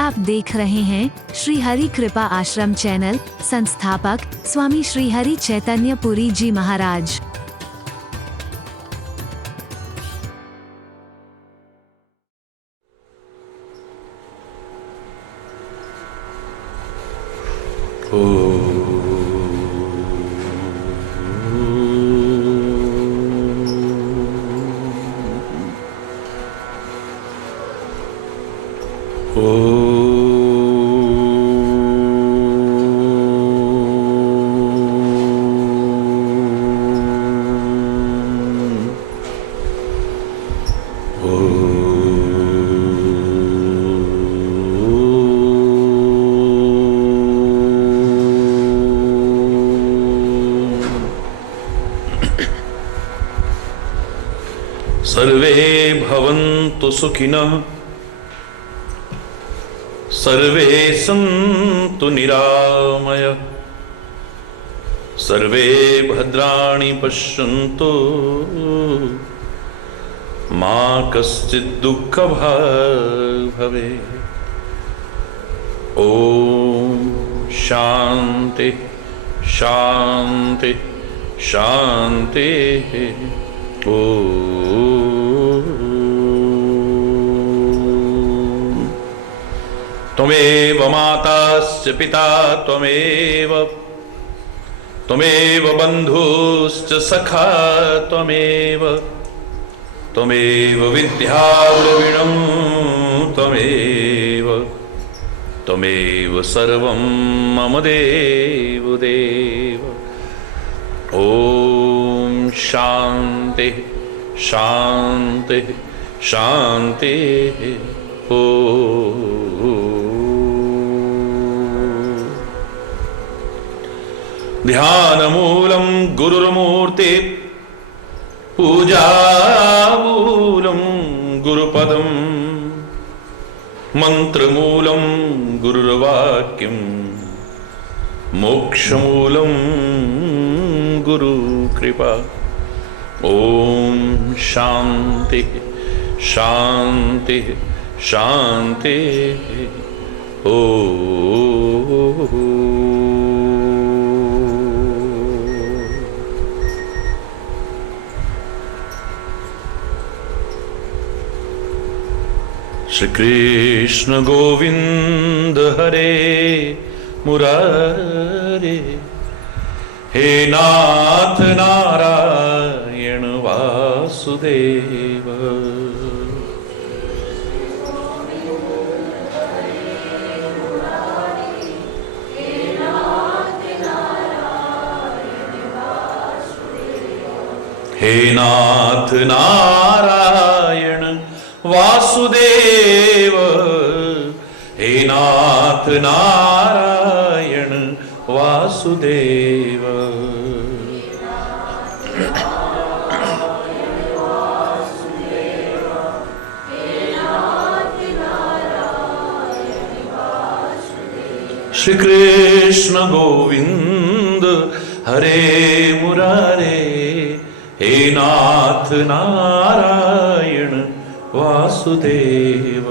आप देख रहे हैं श्री हरि कृपा आश्रम चैनल। संस्थापक स्वामी श्री हरि चैतन्य पुरी जी महाराज। सर्वे भवन्तु सुखिनः, सर्वे सन्तु निरामयः, सर्वे भद्राणि पश्यन्तु, मा कश्चित् दुःखभाग् भवेत्। ॐ शान्ति शान्ति शान्तिः। त्वमेव माताश्च पिता त्वमेव, त्वमेव बन्धुश्च सखा त्वमेव, त्वमेव विद्या द्रविणं त्वमेव, त्वमेव सर्वं मम देव देव। ॐ शान्ति शान्ति शान्तिः। ध्यानमूलं गुरुर्मूर्ति, पूजामूलं गुरुपदं, मन्त्रमूलं गुरुर्वाक्यं, मोक्षमूलं गुरुकृपा। ॐ शान्ति शान्ति शान्तिः। श्री कृष्ण गोविंद हरे मुरारे, हे नाथ नारायण वासुदेव। हे नाथ नारायण वासुदेव, हे नाथ नारायण वासुदेव। श्री कृष्ण गोविंद हरे मुरारे, हे नाथ नारायण वासुदेव।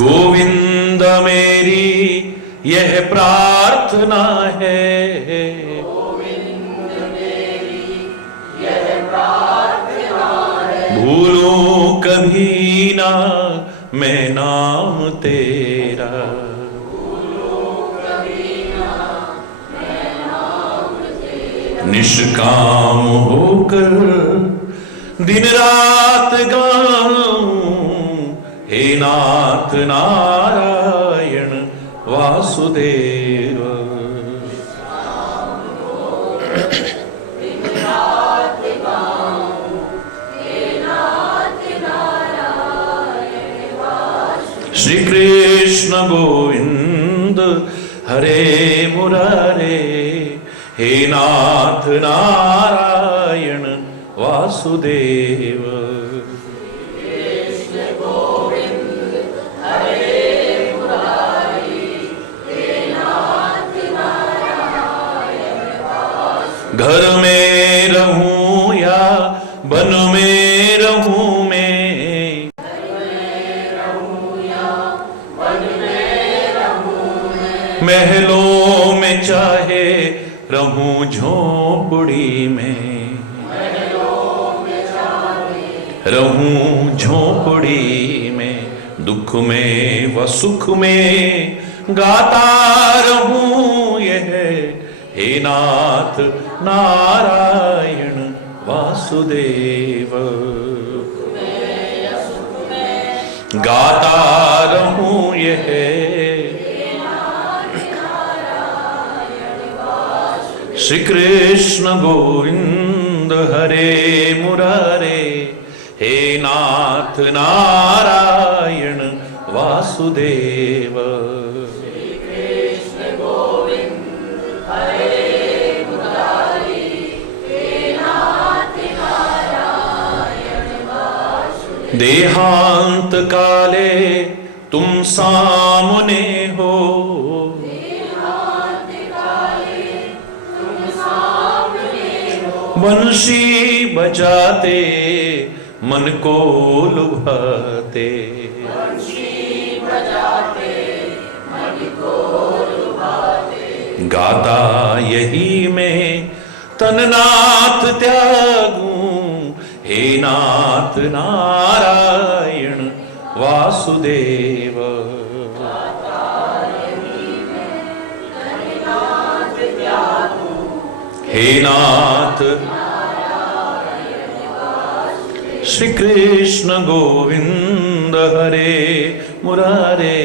गोविंद मेरी यह प्रार्थना है, भूलूं कभी ना मैं नाम तेरा, निष्काम होकर दिन रात गाऊं, हे नाथ नारायण वासुदेव। श्री कृष्ण गोविंद हरे मुरारे, हे नाथ नारायण वासुदेव। घर में रहूं या वन में रहूं मैं, महलों में चाहे रहूं झोपड़ी में, रहूं झोपड़ी में, दुख में व सुख में गाता रहूं यह, हे नाथ नारायण वासुदेव। गाता रहूं यह, श्री कृष्ण गोविंद हरे मुरारे, हे नाथ नारायण वासुदेव। देहांत काले तुम सामने हो, बंशी बजाते मन को लुभाते, गाता यही मैं तननाथ त्यागूं, हे नाथ नारायण वासुदेव। हे नाथ श्री कृष्ण गोविंद हरे मुरारे,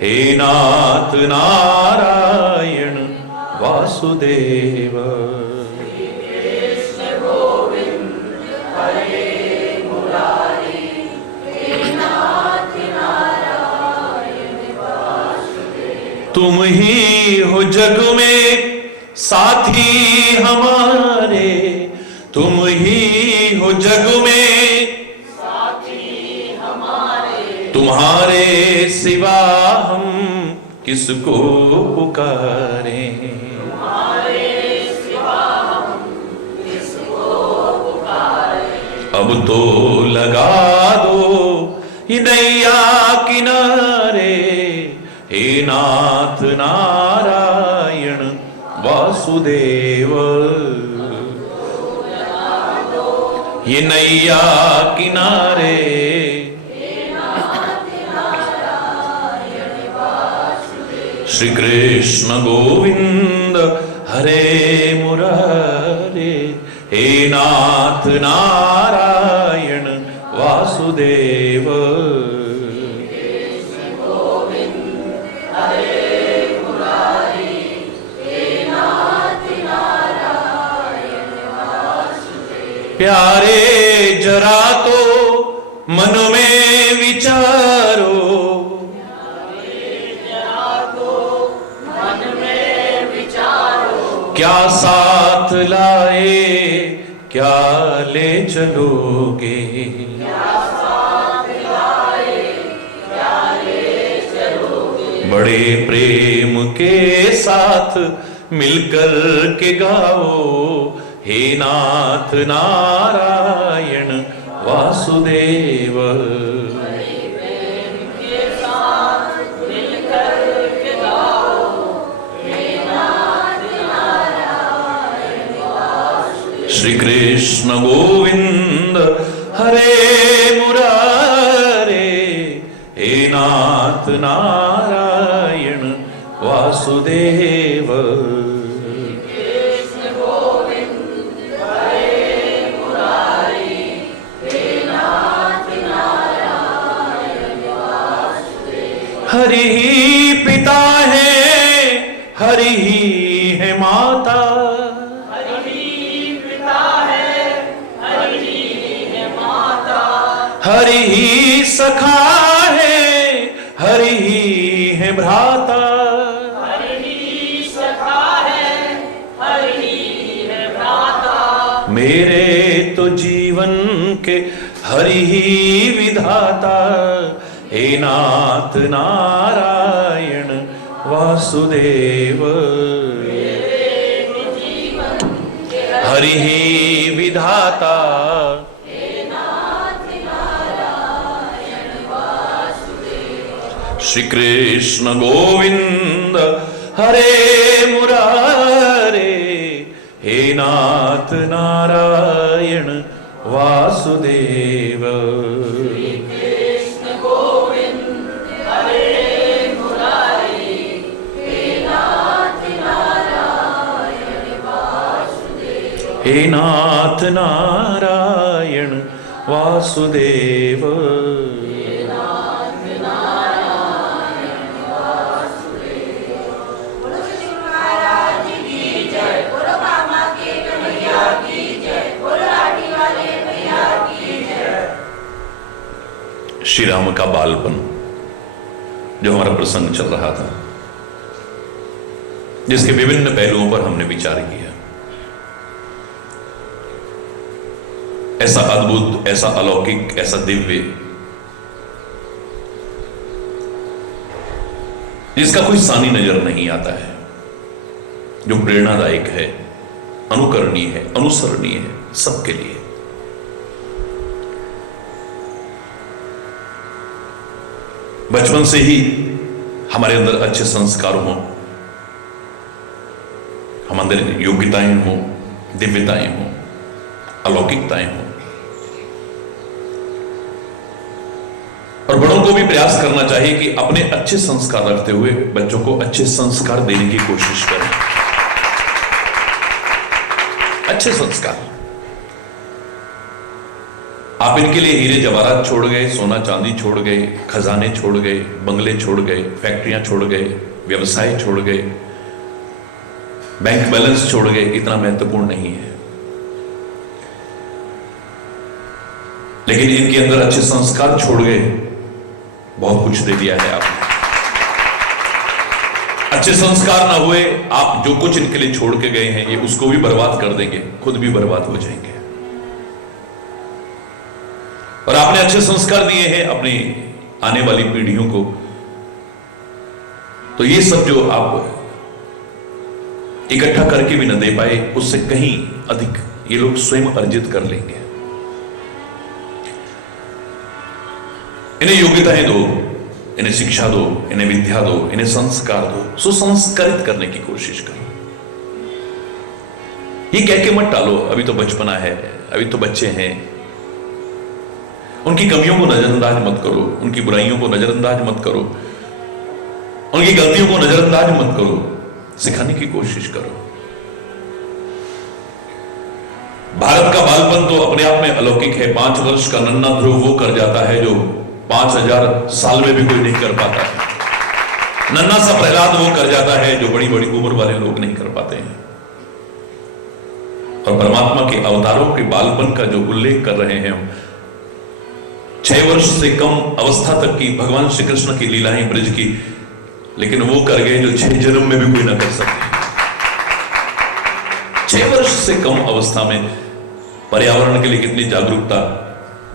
हे नाथ नारायण वासुदेव। तुम ही हो जग में साथी हमारे, तुम ही हो जग में साथी हमारे, तुम्हारे सिवा हम किसको पुकारे, तुम्हारे सिवा हम किसको पुकारे। अब तो लगा दो ये नैया किनारे, हे नाथ नारायण वासुदेव। ये नैया किनारे, श्री कृष्ण गोविंद हरे मुरारे, हे नाथ नारायण वासुदेव। प्यारे जरा तो मन में विचारो, क्या साथ लाए क्या ले चलोगे, बड़े प्रेम के साथ मिलकर के गाओ, हे नाथ नारायण वासुदेव। श्री कृष्ण गोविंद हरे मुरारे, हे नाथ नारायण वासुदेव। हरि ही पिता है, हरि ही है माता, हरि ही पिता है, हरि ही है माता, हरि ही सखा है, हरि ही है भ्राता, हरि ही सखा है, हरि ही है भ्राता। मेरे तो जीवन के हरि ही विधाता, हे नाथ नारायण वासुदेव। हरि विधाता। श्री कृष्ण गोविंद हरे मुरारे, हे नाथ नारायण वासुदेव। कृष्ण गोविंद हरे मुरारी, हे नाथ नारायण वासुदेव। हे नाथ नारायण वासुदेव। श्री राम का बालपन, जो हमारा प्रसंग चल रहा था, जिसके विभिन्न पहलुओं पर हमने विचार किया। ऐसा अद्भुत, ऐसा अलौकिक, ऐसा दिव्य, जिसका कोई सानी नजर नहीं आता है, जो प्रेरणादायक है, अनुकरणीय है, अनुसरणीय है सबके लिए। बचपन से ही हमारे अंदर अच्छे संस्कार हों, हम अंदर योग्यताएं हों, दिव्यताएं हों, अलौकिकताएं हों, और बड़ों को भी प्रयास करना चाहिए कि अपने अच्छे संस्कार रखते हुए बच्चों को अच्छे संस्कार देने की कोशिश करें। अच्छे संस्कार। आप इनके लिए हीरे जवाहरात छोड़ गए, सोना चांदी छोड़ गए, खजाने छोड़ गए, बंगले छोड़ गए, फैक्ट्रियां छोड़ गए, व्यवसाय छोड़ गए, बैंक बैलेंस छोड़ गए, इतना महत्वपूर्ण नहीं है। लेकिन इनके अंदर अच्छे संस्कार छोड़ गए, बहुत कुछ दे दिया है आपने। अच्छे संस्कार ना हुए, आप जो कुछ इनके लिए छोड़ के गए हैं, ये उसको भी बर्बाद कर देंगे, खुद भी बर्बाद हो जाएंगे। और आपने अच्छे संस्कार दिए हैं अपनी आने वाली पीढ़ियों को, तो ये सब जो आप इकट्ठा करके भी न दे पाए, उससे कहीं अधिक ये लोग स्वयं अर्जित कर लेंगे। इन्हें योग्यताएं दो, इन्हें शिक्षा दो, इन्हें विद्या दो, इन्हें संस्कार दो, सुसंस्कारित करने की कोशिश करो। ये कह के मत टालो, अभी तो बचपना है, अभी तो बच्चे हैं। उनकी कमियों को नजरअंदाज मत करो, उनकी बुराइयों को नजरअंदाज मत करो, उनकी गलतियों को नजरअंदाज मत करो, सिखाने की कोशिश करो। भारत का बालपन तो अपने आप में अलौकिक है। 5 वर्ष का नन्हा ध्रुव वो कर जाता है जो 5000 साल में भी कोई नहीं कर पाता है। नन्हा सा प्रहलाद वो कर जाता है जो बड़ी बड़ी उम्र वाले लोग नहीं कर पाते हैं। और परमात्मा के अवतारों के बालपन का जो उल्लेख कर रहे हैं हम, 6 वर्ष से कम अवस्था तक की भगवान श्री कृष्ण की लीलाएं ब्रज की, लेकिन वो कर गए जो 6 जन्म में भी कोई ना कर सके। 6 वर्ष से कम अवस्था में पर्यावरण के लिए कितनी जागरूकता,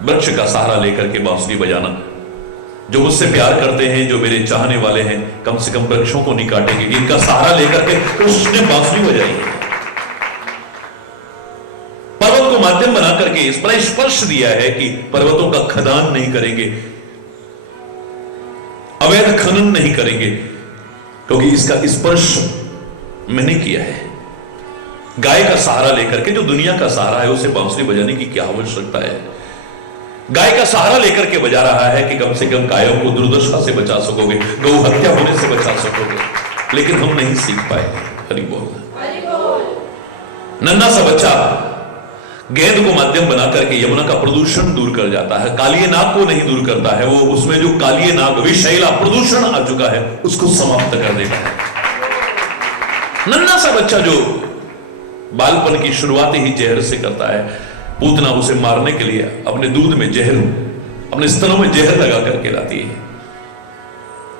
वृक्ष का सहारा लेकर के बांसुरी बजाना। जो मुझसे प्यार करते हैं, जो मेरे चाहने वाले हैं, कम से कम वृक्षों को नहीं काटेंगे, इनका सहारा लेकर के कृष्ण ने बांसुरी बजाई। पर्वत को माध्यम बना करके इस पर स्पर्श दिया है कि पर्वतों का खदान नहीं करेंगे, अवैध खनन नहीं करेंगे, क्योंकि इसका स्पर्श मैंने किया है। गाय का सहारा लेकर के, जो दुनिया का सहारा है, उसे बांसुरी बजाने की क्या आवश्यकता है। गाय का सहारा लेकर के बजा रहा है कि कम से कम गायों को दुर्दशा से बचा सकोगे, गौ हत्या होने से बचा सकोगे, लेकिन हम नहीं सीख पाए। हरि बोल। नन्हा सा बच्चा गेंद को माध्यम बना करके यमुना का प्रदूषण दूर कर जाता है, कालिए नाग को नहीं दूर करता है। वो उसमें जो कालिए नाग विषैला प्रदूषण आ चुका है, उसको समाप्त कर देता है। नन्हा सा बच्चा जो बालपन की शुरुआत ही जहर से करता है, पूतना उसे मारने के लिए अपने दूध में जहर, अपने स्तनों में जहर लगा करके लाती है।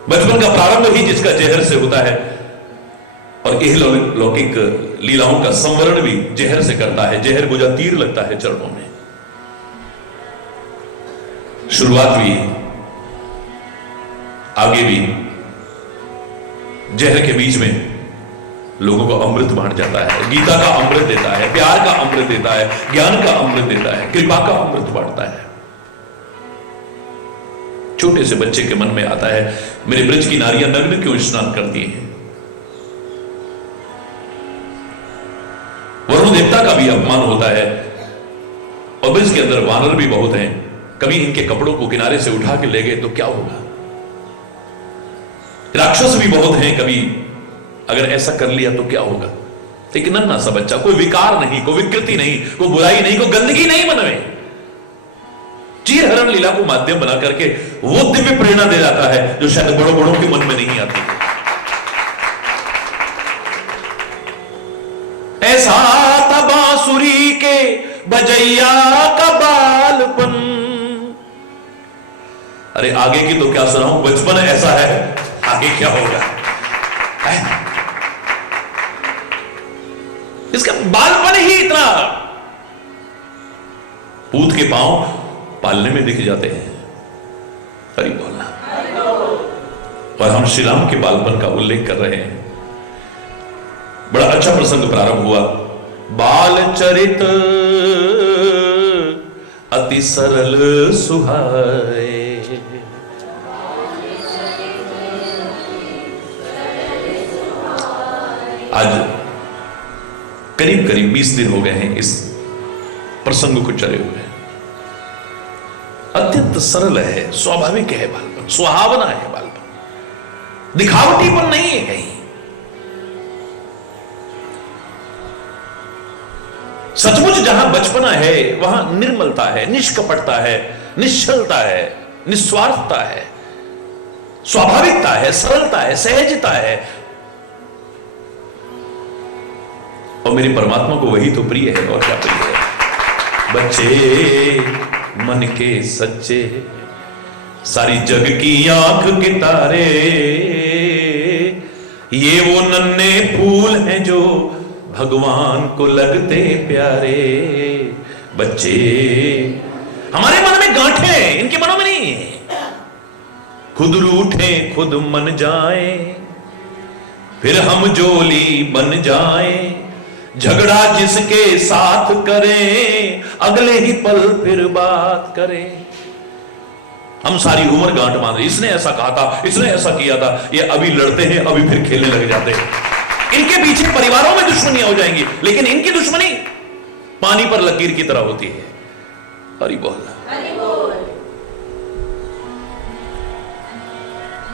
बचपन का प्रारंभ ही जिसका जहर से होता है, और यह लौकिक लीलाओं का संवरण भी जहर से करता है। जहर बुझा तीर लगता है चरणों में। शुरुआत भी, आगे भी जहर के बीच में लोगों को अमृत बांट जाता है, गीता का अमृत देता है, प्यार का अमृत देता है, ज्ञान का अमृत देता है, कृपा का अमृत बांटता है। छोटे से बच्चे के मन में आता है, मेरे ब्रज की नारियां नग्न क्यों स्नान करती हैं? वरुण देवता का भी अपमान होता है, और ब्रज के अंदर वानर भी बहुत हैं, कभी इनके कपड़ों को किनारे से उठा के ले गए तो क्या होगा? राक्षस भी बहुत हैं, कभी अगर ऐसा कर लिया तो क्या होगा? एक नन्हा सा बच्चा, कोई विकार नहीं, कोई विकृति नहीं, कोई बुराई नहीं, कोई गंदगी नहीं मन में, चीरहरण लीला को माध्यम बना करके वो दिव्य प्रेरणा दे जाता है जो शायद बड़ों बड़ों के मन में नहीं आती। ऐसा था बांसुरी के बजैया का बालपन। अरे आगे की तो क्या सुनाऊं, बचपन ऐसा है, आगे क्या होगा है? इसका बालपन ही इतना। पूत के पांव पालने में दिख जाते हैं, हरि बोलना। और हम श्री राम के बालपन का उल्लेख कर रहे हैं। बड़ा अच्छा प्रसंग प्रारंभ हुआ। बाल चरित अति सरल सुहाए। आज करीब करीब 20 दिन हो गए हैं इस प्रसंग को चले हुए। अत्यंत सरल है, स्वाभाविक है बालपन, सुहावना है बालपन, दिखावटीपन नहीं है कहीं। सचमुच जहां बचपना है वहां निर्मलता है, निष्कपटता है, निश्चलता है, निस्वार्थता है, स्वाभाविकता है, सरलता है, सहजता है। और मेरे परमात्मा को वही तो प्रिय है, और क्या प्रिय है? बच्चे मन के सच्चे, सारी जग की आंख के तारे, ये वो नन्हे फूल हैं जो भगवान को लगते प्यारे। बच्चे हमारे मन में गांठें हैं, इनके मनों में नहीं है। खुद रूठे खुद मन जाए, फिर हम जोली बन जाए। झगड़ा जिसके साथ करें, अगले ही पल फिर बात करें। हम सारी उम्र गांठ बांधे, इसने ऐसा कहा था, इसने ऐसा किया था। ये अभी लड़ते हैं, अभी फिर खेलने लग जाते हैं। इनके पीछे परिवारों में दुश्मनियां हो जाएंगी, लेकिन इनकी दुश्मनी पानी पर लकीर की तरह होती है। हरि बोल।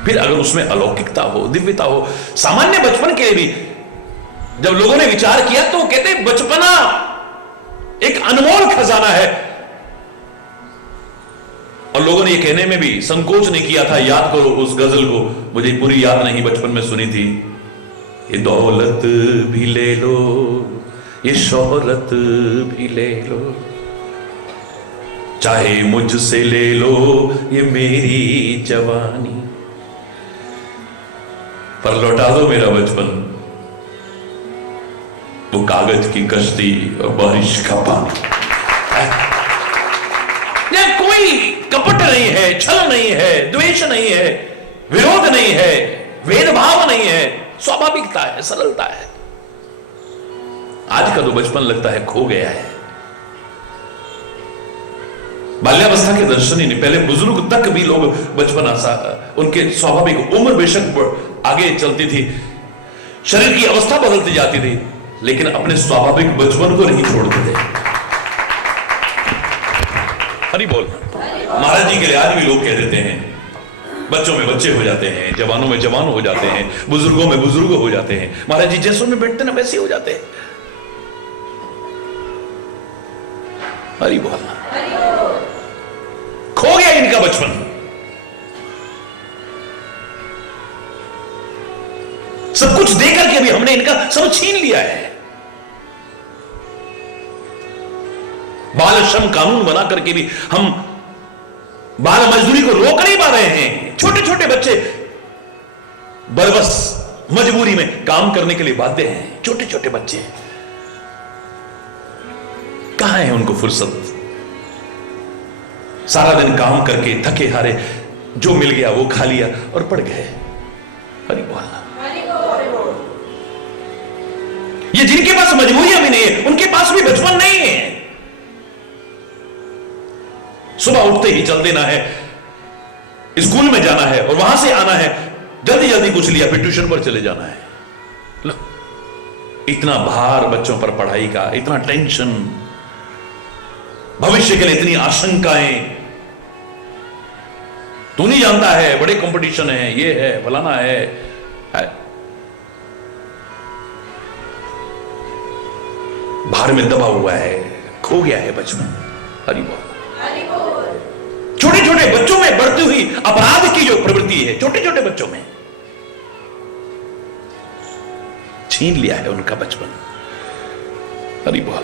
फिर अगर उसमें अलौकिकता हो, दिव्यता हो, सामान्य बचपन के लिए भी जब लोगों ने विचार किया तो कहते बचपना एक अनमोल खजाना है। और लोगों ने यह कहने में भी संकोच नहीं किया था, याद करो उस गजल को, मुझे पूरी याद नहीं, बचपन में सुनी थी। ये दौलत भी ले लो, ये शोहरत भी ले लो, चाहे मुझसे ले लो ये मेरी जवानी, पर लौटा दो मेरा बचपन, वो कागज की कश्ती और बारिश का पानी। कोई कपट नहीं है, छल नहीं है, द्वेष नहीं है, विरोध नहीं है, भेदभाव नहीं है, स्वाभाविकता है, सरलता है। आज का तो बचपन लगता है खो गया है। बाल्यावस्था के दर्शन ही नहीं, पहले बुजुर्ग तक भी लोग बचपन उनके स्वाभाविक उम्र बेशक आगे चलती थी, शरीर की अवस्था बदलती जाती थी, लेकिन अपने स्वाभाविक बचपन को नहीं छोड़ते थे। हरि बोल। महाराज जी के लिए आज भी लोग कह देते हैं, बच्चों में बच्चे हो जाते हैं, जवानों में जवान हो जाते हैं, बुजुर्गों में बुजुर्ग हो जाते हैं। महाराज जी जैसों में बैठते ना वैसे हो जाते हैं। हरि बोल। खो गया इनका बचपन। सब कुछ देकर के भी हमने इनका सब छीन लिया है। बाल श्रम कानून बना करके भी हम बाल मजदूरी को रोक नहीं पा रहे हैं। छोटे छोटे बच्चे बरबस मजबूरी में काम करने के लिए बाध्य हैं। छोटे छोटे बच्चे कहां है उनको फुर्सत? सारा दिन काम करके थके हारे जो मिल गया वो खा लिया और पड़ गए। हरि बोल। ये जिनके पास मजबूरियां भी नहीं है, उनके पास भी बचपन नहीं है। सुबह उठते ही चल देना है, स्कूल में जाना है और वहां से आना है, जल्दी जल्दी कुछ लिया, फिर ट्यूशन पर चले जाना है। लो, इतना भार बच्चों पर पढ़ाई का, इतना टेंशन, भविष्य के लिए इतनी आशंकाएं। तू नहीं जानता है, बड़े कंपटीशन है, ये है, फलाना है। भार में दबा हुआ है, खो गया है बचपन। हरि बोल। छोटे छोटे बच्चों में बढ़ती हुई अपराध की जो प्रवृत्ति है, छोटे छोटे बच्चों में छीन लिया है उनका बचपन। हरि बोल।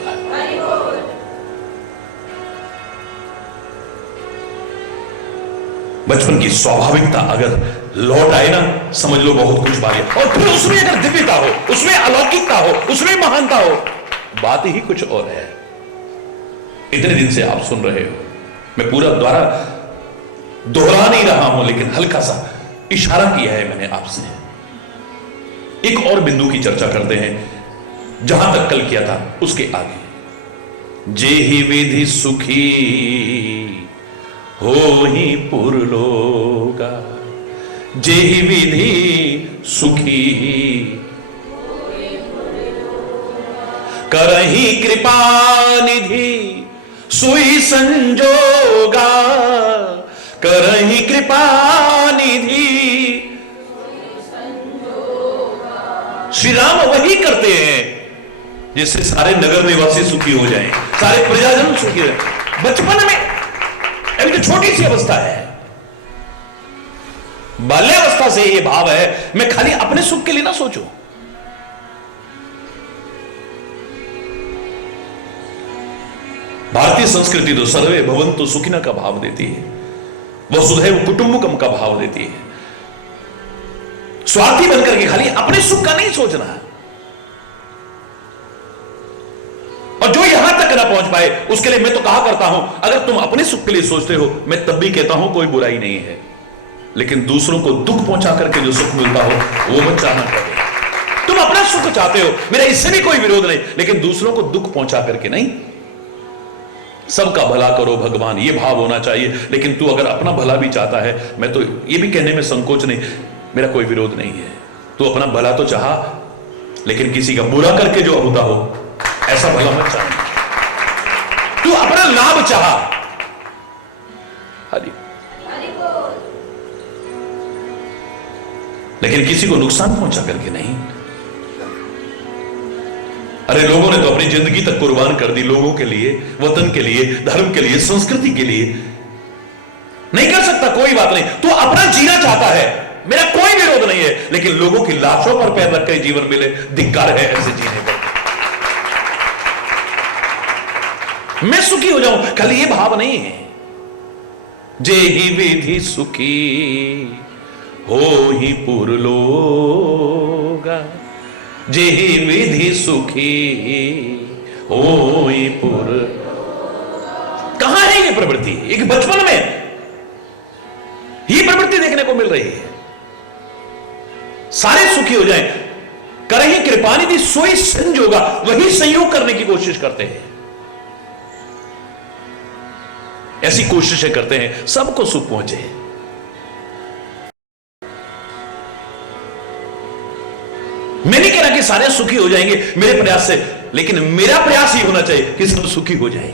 बचपन की स्वाभाविकता अगर लौट आए ना, समझ लो बहुत कुछ बारी। और फिर उसमें अगर दिव्यता हो, उसमें अलौकिकता हो, उसमें महानता हो, बात ही कुछ और है। इतने दिन से आप सुन रहे हो, मैं पूरा द्वारा दोहरा नहीं रहा हूं, लेकिन हल्का सा इशारा किया है मैंने आपसे। एक और बिंदु की चर्चा करते हैं, जहां तक कल किया था उसके आगे। जेहि विधि सुखी हो ही पुरलोगा, जेहि विधि सुखी करही कृपा निधि सुई संजोगा, करही कृपा निधि। श्री राम वही करते हैं जिससे सारे नगर निवासी सुखी हो जाएं, सारे प्रजाजन सुखी रहे। बचपन में अभी तो छोटी सी अवस्था है, बाल्यावस्था से यह भाव है, मैं खाली अपने सुख के लिए ना सोचूं। भारतीय संस्कृति तो सर्वे भवन्तु सुखिनः का भाव देती है, वसुधैव कुटुंबकम का भाव देती है। स्वार्थी बनकर के खाली अपने सुख का नहीं सोचना। और जो यहां तक ना पहुंच पाए, उसके लिए मैं तो कहा करता हूं, अगर तुम अपने सुख के लिए सोचते हो, मैं तब भी कहता हूं कोई बुराई नहीं है, लेकिन दूसरों को दुख पहुंचा करके जो सुख मिलता हो वो मत चाहना चाहिए। तुम अपना सुख चाहते हो, मेरा इससे भी कोई विरोध नहीं, लेकिन दूसरों को दुख पहुंचा करके नहीं। सबका भला करो भगवान, ये भाव होना चाहिए। लेकिन तू अगर अपना भला भी चाहता है, मैं तो ये भी कहने में संकोच नहीं, मेरा कोई विरोध नहीं है। तू अपना भला तो चाहा, लेकिन किसी का बुरा करके जो होता हो ऐसा भला मत चाह। तू अपना लाभ चाहा, हरि, लेकिन किसी को नुकसान पहुंचा करके नहीं। अरे लोगों ने तो अपनी जिंदगी तक कुर्बान कर दी लोगों के लिए, वतन के लिए, धर्म के लिए, संस्कृति के लिए। नहीं कर सकता, कोई बात नहीं। तू अपना जीना चाहता है, मेरा कोई विरोध नहीं है, लेकिन लोगों की लाशों पर पैर रखकर जीवन मिले, धिक्कार है ऐसे जीने पर। मैं सुखी हो जाऊं, कल ये भाव नहीं है। जेहि विधि सुखी हो ही पुरलोगा, जेहि विधि सुखी हो ही पुर। कहां है ये प्रवृत्ति? एक बचपन में ही प्रवृत्ति देखने को मिल रही है। सारे सुखी हो जाएं, करही कृपानिधि सोई संजोगा, वही संयोग करने की कोशिश करते हैं। ऐसी कोशिशें करते हैं सबको सुख पहुंचे। मैं नहीं कह रहा कि सारे सुखी हो जाएंगे मेरे प्रयास से, लेकिन मेरा प्रयास ही होना चाहिए कि सब सुखी हो जाए।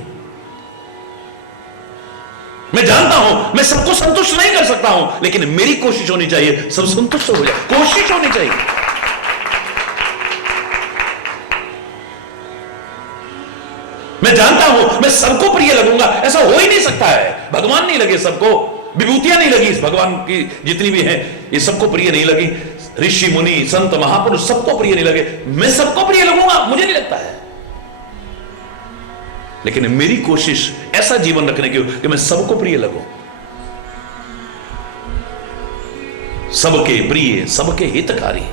मैं जानता हूं मैं सबको संतुष्ट नहीं कर सकता हूं, लेकिन मेरी कोशिश होनी चाहिए सब संतुष्ट हो जाए। कोशिश होनी चाहिए। मैं जानता हूं मैं सबको प्रिय लगूंगा, ऐसा हो ही नहीं सकता है। भगवान नहीं लगे सबको, विभूतियां नहीं लगी इस भगवान की जितनी भी हैं, ये सबको प्रिय नहीं लगी। ऋषि मुनि संत महापुरुष सबको प्रिय नहीं लगे, मैं सबको प्रिय लगूंगा मुझे नहीं लगता है। लेकिन मेरी कोशिश ऐसा जीवन रखने की कि मैं सबको प्रिय लगूं, सबके प्रिय, सबके हितकारी।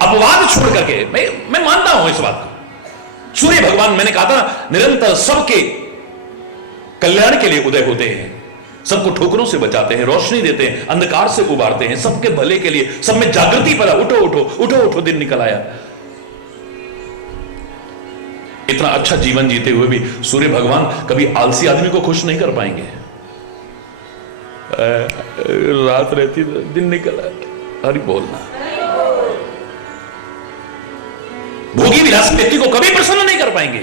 अपवाद छोड़ करके मैं मानता हूं इस बात को। सूर्य भगवान, मैंने कहा था, निरंतर सबके कल्याण के लिए उदय होते हैं। सबको ठोकरों से बचाते हैं, रोशनी देते हैं, अंधकार से उबारते हैं, सबके भले के लिए, सब में जागृति पैदा। उठो उठो उठो उठो, दिन निकल आया। इतना अच्छा जीवन जीते हुए भी सूर्य भगवान कभी आलसी आदमी को खुश नहीं कर पाएंगे। रात रहती दिन निकल आया, हरि बोलना। भोगी विलासी व्यक्ति को कभी प्रसन्न नहीं कर पाएंगे,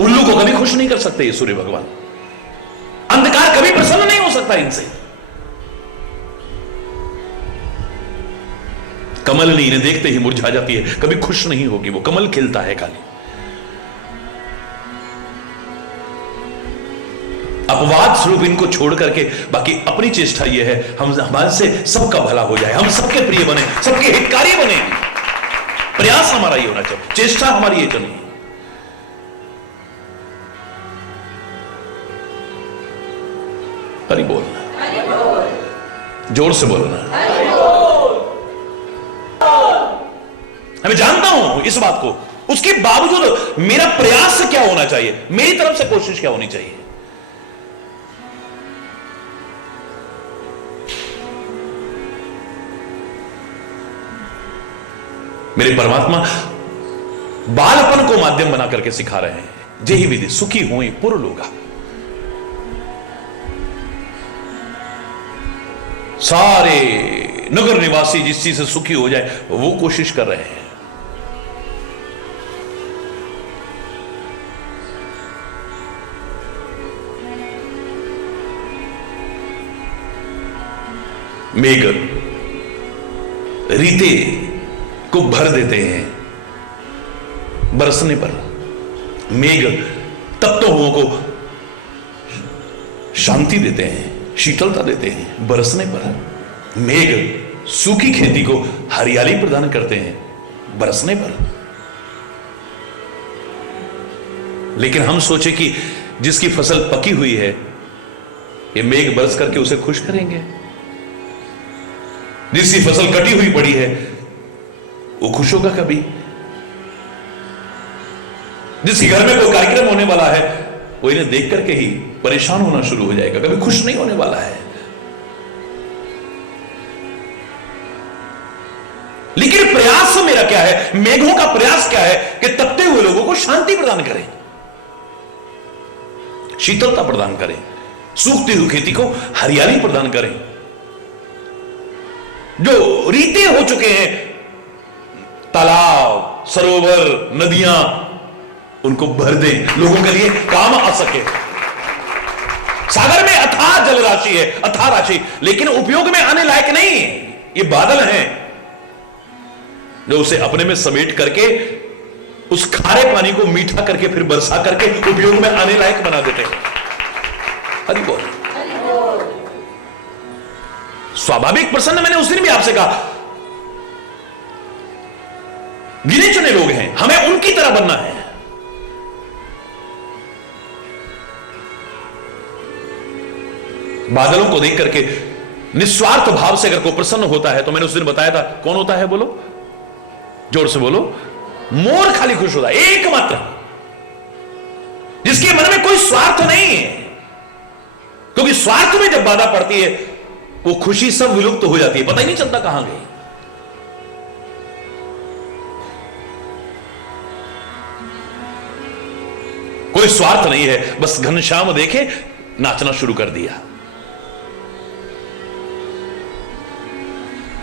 उल्लू को कभी खुश नहीं कर सकते ये सूर्य भगवान। अंधकार कभी प्रसन्न नहीं हो सकता इनसे। कमल इन्हें देखते ही मुरझा जाती है, कभी खुश नहीं होगी वो। कमल खिलता है खाली। अपवाद स्वरूप इनको छोड़ करके बाकी अपनी चेष्टा यह है, हम हमारे से सबका भला हो जाए, हम सबके प्रिय बने, सबके हितकारी बने। प्रयास हमारा ये होना चाहिए, चेष्टा हमारी ये चलनी। हरि बोलना, जोर से बोलना। मैं जानता हूं इस बात को, उसके बावजूद मेरा प्रयास क्या होना चाहिए, मेरी तरफ से कोशिश क्या होनी चाहिए। मेरे परमात्मा बालपन को माध्यम बना करके सिखा रहे हैं, जेहि विधि सुखी हुई पुर लोगा। सारे नगर निवासी जिस चीज से सुखी हो जाए वो कोशिश कर रहे हैं। मेघ रीते को भर देते हैं बरसने पर। मेघ तप्तों को शांति देते हैं, शीतलता देते हैं बरसने पर। मेघ सूखी खेती को हरियाली प्रदान करते हैं बरसने पर। लेकिन हम सोचे कि जिसकी फसल पकी हुई है ये मेघ बरस करके उसे खुश करेंगे, जिसकी फसल कटी हुई पड़ी है वो खुश होगा कभी, जिसके घर में कोई कार्यक्रम होने वाला है वो इन्हें देख करके ही परेशान होना शुरू हो जाएगा, कभी खुश नहीं होने वाला है। लेकिन प्रयास मेरा क्या है, मेघों का प्रयास क्या है कि तपते हुए लोगों को शांति प्रदान करें, शीतलता प्रदान करें, सूखती हुई खेती को हरियाली प्रदान करें। जो रीते हो चुके हैं, तालाब, सरोवर, नदियां, उनको भर दें, लोगों के लिए काम आ सके। सागर में अथाह जल राशि है, अथाह राशि, लेकिन उपयोग में आने लायक नहीं है। ये बादल हैं जो उसे अपने में समेट करके उस खारे पानी को मीठा करके फिर बरसा करके उपयोग में आने लायक बना देते हैं। हरि बोल। स्वाभाविक प्रसन्न, मैंने उस दिन भी आपसे कहा, गिने चुने लोग हैं, हमें उनकी तरह बनना है। बादलों को देख करके निस्वार्थ भाव से अगर कोई प्रसन्न होता है, तो मैंने उस दिन बताया था कौन होता है, बोलो जोर से बोलो, मोर खाली खुश होता है, एकमात्र जिसके मन में कोई स्वार्थ नहीं है। क्योंकि स्वार्थ में जब बाधा पड़ती है वो खुशी सब विलुप्त हो जाती है, पता ही नहीं चलता कहां गई। कोई स्वार्थ नहीं है, बस घनश्याम देखे नाचना शुरू कर दिया।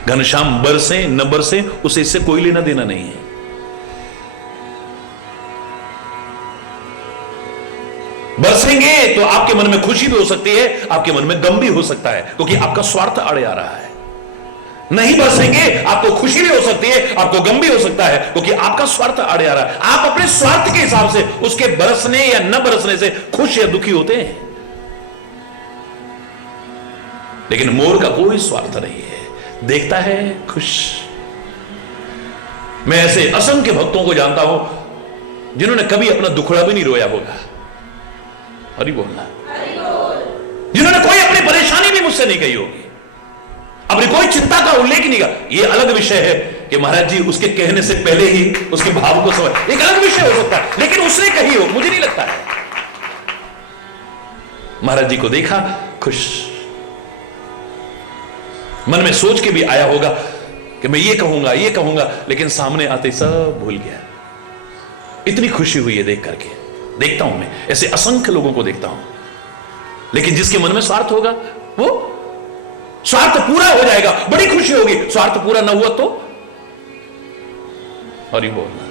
घनश्याम बरसे न बरसे उसे इससे कोई लेना देना नहीं है। बरसेंगे तो आपके मन में खुशी भी हो सकती है, आपके मन में गम भी हो सकता है, क्योंकि आपका स्वार्थ आड़े आ रहा है। नहीं बरसेंगे, आपको खुशी भी हो सकती है, आपको गम भी हो सकता है, क्योंकि आपका स्वार्थ आड़े आ रहा है। आप अपने स्वार्थ के हिसाब से उसके बरसने या न बरसने से खुश या दुखी होते हैं। लेकिन मोर का कोई स्वार्थ नहीं है, देखता है खुश। मैं ऐसे असंख्य भक्तों को जानता हूं जिन्होंने कभी अपना दुखड़ा भी नहीं रोया होगा। हरि बोलना। जिन्होंने कोई अपनी परेशानी भी मुझसे नहीं कही होगी, अपनी कोई चिंता का उल्लेख नहीं किया। यह अलग विषय है कि महाराज जी उसके कहने से पहले ही उसके भाव को समझ, एक अलग विषय हो सकता है, लेकिन उसने कही हो, मुझे नहीं लगता है। महाराज जी को देखा, खुश। मन में सोच के भी आया होगा कि मैं ये कहूंगा, लेकिन सामने आते सब भूल गया। इतनी खुशी हुई है देख करके। देखता हूं मैं ऐसे असंख्य लोगों को देखता हूं, लेकिन जिसके मन में स्वार्थ होगा वो स्वार्थ पूरा हो जाएगा, बड़ी खुशी होगी। स्वार्थ पूरा ना हुआ तो हरि बोल।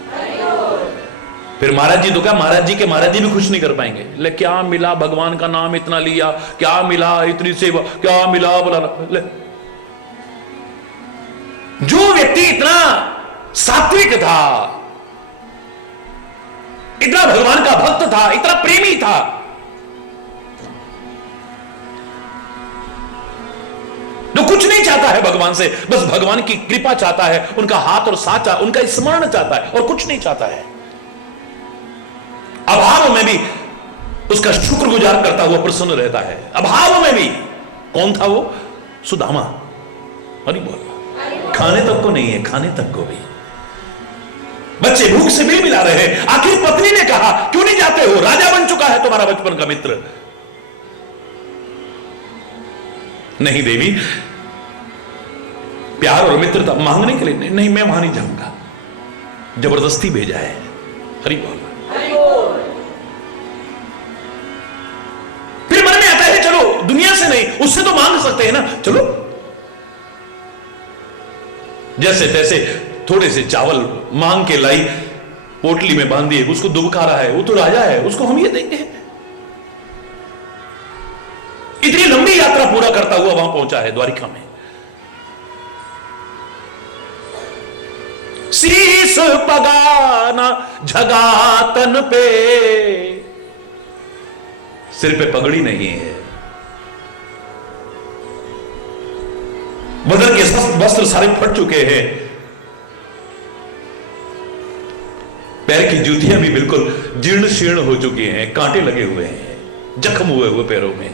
फिर महाराज जी तो क्या, महाराज जी भी खुश नहीं कर पाएंगे। ले क्या मिला, भगवान का नाम इतना लिया, क्या मिला, इतनी सेवा, क्या मिला, बोला ले। जो व्यक्ति इतना सात्विक था, इतना भगवान का भक्त था, इतना प्रेमी था, जो कुछ नहीं चाहता है भगवान से, बस भगवान की कृपा चाहता है, उनका हाथ और साथ, उनका स्मरण चाहता है और कुछ नहीं चाहता है। अभाव में भी उसका शुक्रगुजार करता हुआ प्रसन्न रहता है। अभाव में भी। कौन था वो? सुदामा। हरि बोल। खाने तक को नहीं है, खाने तक को भी। बच्चे भूख से बिल मिला रहे हैं। आखिर पत्नी ने कहा क्यों नहीं जाते हो, राजा बन चुका है तुम्हारा बचपन का मित्र। नहीं देवी, प्यार और मित्रता मांगने के लिए नहीं, मैं वहां नहीं जाऊंगा। जबरदस्ती भेजा है। हरि बोल। फिर मन में आता है चलो दुनिया से नहीं, उससे तो मांग सकते हैं ना, चलो जैसे तैसे थोड़े से चावल मांग के लाई, पोटली में बांध दिए, उसको दुबका रहा है। वो तो राजा है, उसको हम ये देंगे। इतनी लंबी यात्रा पूरा करता हुआ वहां पहुंचा है द्वारिका में। शीश पगाना झगातन पे, सिर पे पगड़ी नहीं है। बदन के वस्त्र सारे फट चुके हैं। पैर की जूतियां भी बिल्कुल जीर्ण शीर्ण हो चुकी हैं, कांटे लगे हुए हैं, जख्म हुए पैरों में।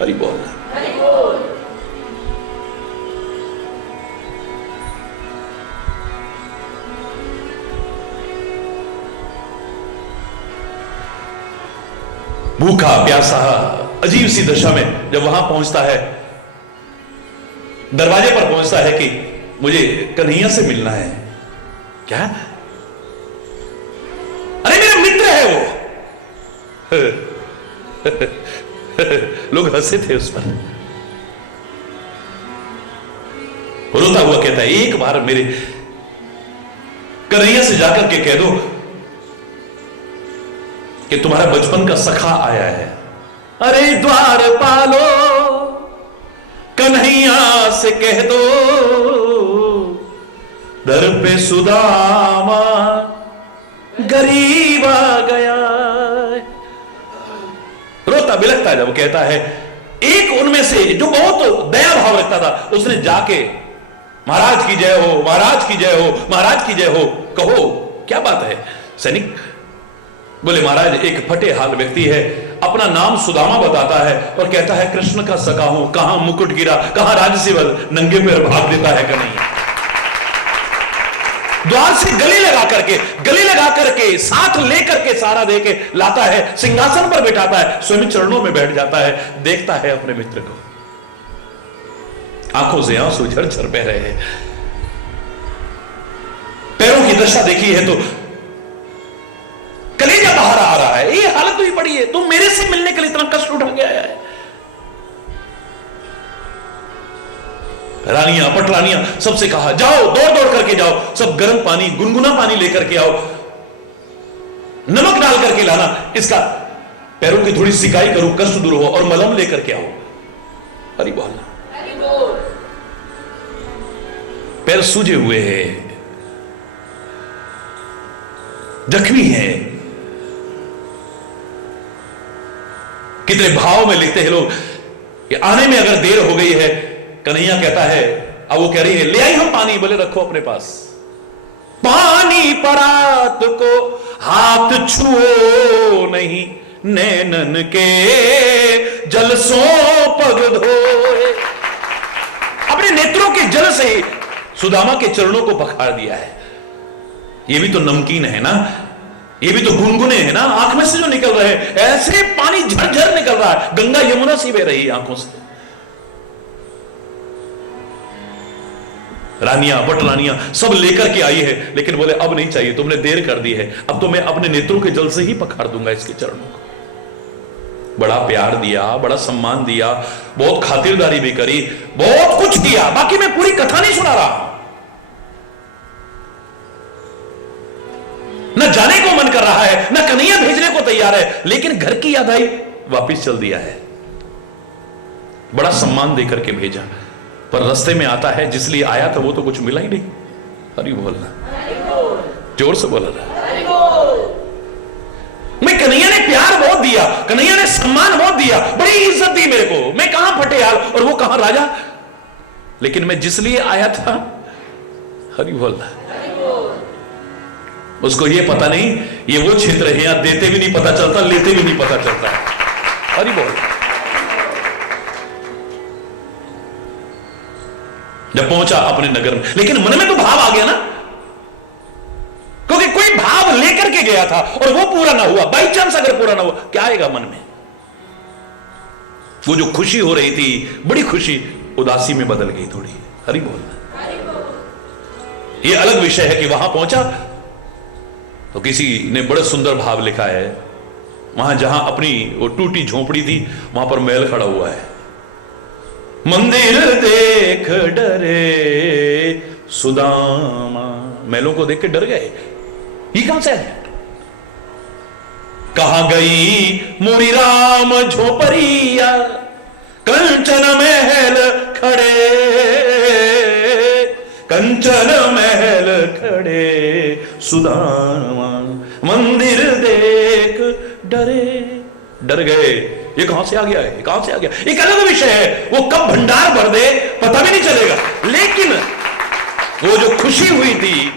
हरि बोल। भूखा प्यासा अजीब सी दशा में जब वहां पहुंचता है, दरवाजे पर पहुंचता है कि मुझे कन्हैया से मिलना है। क्या? अरे मेरा मित्र है वो। लोग हंसे थे उस पर। रोता हुआ कहता है एक बार मेरे कन्हैया से जाकर के कह दो कि तुम्हारा बचपन का सखा आया है। अरे द्वार पालो कन्हैया से कह दो, दर पे सुदामा गरीब आ गया। रोता बिलखता है जब कहता है। एक उनमें से जो बहुत दया भाव रखता था, उसने जाके महाराज की जय हो, महाराज की जय हो, महाराज की जय हो, कहो क्या बात है सैनिक। बोले महाराज एक फटे हाल व्यक्ति है, अपना नाम सुदामा बताता है और कहता है कृष्ण का सखा हूं। कहां मुकुट गिरा, कहां राजसिवल, नंगे पैर भाग देता है कि नहीं। द्वार से गले लगा करके साथ लेकर के सारा दे के लाता है, सिंहासन पर बैठाता है, स्वयं चरणों में बैठ जाता है, देखता है अपने मित्र को। आंखों से आंसू झरझर बह रहे हैं। पैरों की दशा देखी है तो कलेजा बाहर आ रहा है। ये हालत हुई पड़ी है, तुम मेरे से मिलने के लिए इतना कष्ट उठा के आया है। रानियां पटरानियां सबसे कहा जाओ, दौड़ दौड़ करके जाओ, सब गर्म पानी, गुनगुना पानी लेकर के आओ, नमक डाल करके लाना, इसका पैरों की थोड़ी सिकाई करो, कष्ट दूर हो, और मलम लेकर के आओ। हरि बोल। पैर सूजे हुए हैं, जख्मी हैं। कितने भाव में लिखते हैं लोग कि आने में अगर देर हो गई है, कन्हैया कहता है, अब वो कह रही है ले आई हम पानी, बोले रखो अपने पास। पानी परात को हाथ छुओ नहीं, नैनन के जल सो पग धोए। अपने नेत्रों के जल से सुदामा के चरणों को पखार दिया है। ये भी तो नमकीन है ना, ये भी तो गुनगुने हैं ना, आंख में से जो निकल रहे हैं, ऐसे पानी झरझर निकल रहा है, गंगा यमुना सी बह रही है आंखों से। रानियां बट रानियां सब लेकर के आई है, लेकिन बोले अब नहीं चाहिए, तुमने देर कर दी है, अब तो मैं अपने नेत्रों के जल से ही पखार दूंगा इसके चरणों को। बड़ा प्यार दिया, बड़ा सम्मान दिया, बहुत खातिरदारी भी करी, बहुत कुछ किया। बाकी मैं पूरी कथा नहीं सुना रहा, न जाने को मन कर रहा है, न कन्हैया भेजने को तैयार है, लेकिन घर की याद आई, वापिस चल दिया है। बड़ा सम्मान देकर के भेजा, पर रास्ते में आता है जिसलिए आया था वो तो कुछ मिला ही नहीं। हरि बोलना, जोर से बोला ना। मैं कन्हैया ने प्यार बहुत दिया, कन्हैया ने सम्मान बहुत दिया, बड़ी इज्जत दी मेरे को, मैं कहां फटेहाल और वो कहां राजा, लेकिन मैं जिस लिए आया था, हरि बोलना, उसको ये पता नहीं ये वो क्षेत्र है यहां देते भी नहीं पता चलता, लेते भी नहीं पता चलता। हरि बोल। जब पहुंचा अपने नगर में, लेकिन मन में तो भाव आ गया ना, क्योंकि कोई भाव लेकर के गया था और वो पूरा ना हुआ, बाई चांस अगर पूरा ना हुआ, क्या आएगा मन में? वो जो खुशी हो रही थी, बड़ी खुशी, उदासी में बदल गई थोड़ी। हरि बोलना। ये अलग विषय है कि वहां पहुंचा तो किसी ने बड़ा सुंदर भाव लिखा है, वहां जहां अपनी वो टूटी झोपड़ी थी, वहां पर महल खड़ा हुआ है। मंदिर देख डरे सुदामा, महलों को देख के डर गए, ये कहां से है? कहां गई मोरी राम झोपड़िया, कंचन महल खड़े, कंचन महल खड़े सुदामा, मंदिर देख डरे, डर गए, ये कहां से आ गया है, कहां से आ गया? एक अलग विषय है, वो कब भंडार भर दे पता भी नहीं चलेगा, लेकिन वो जो खुशी हुई थी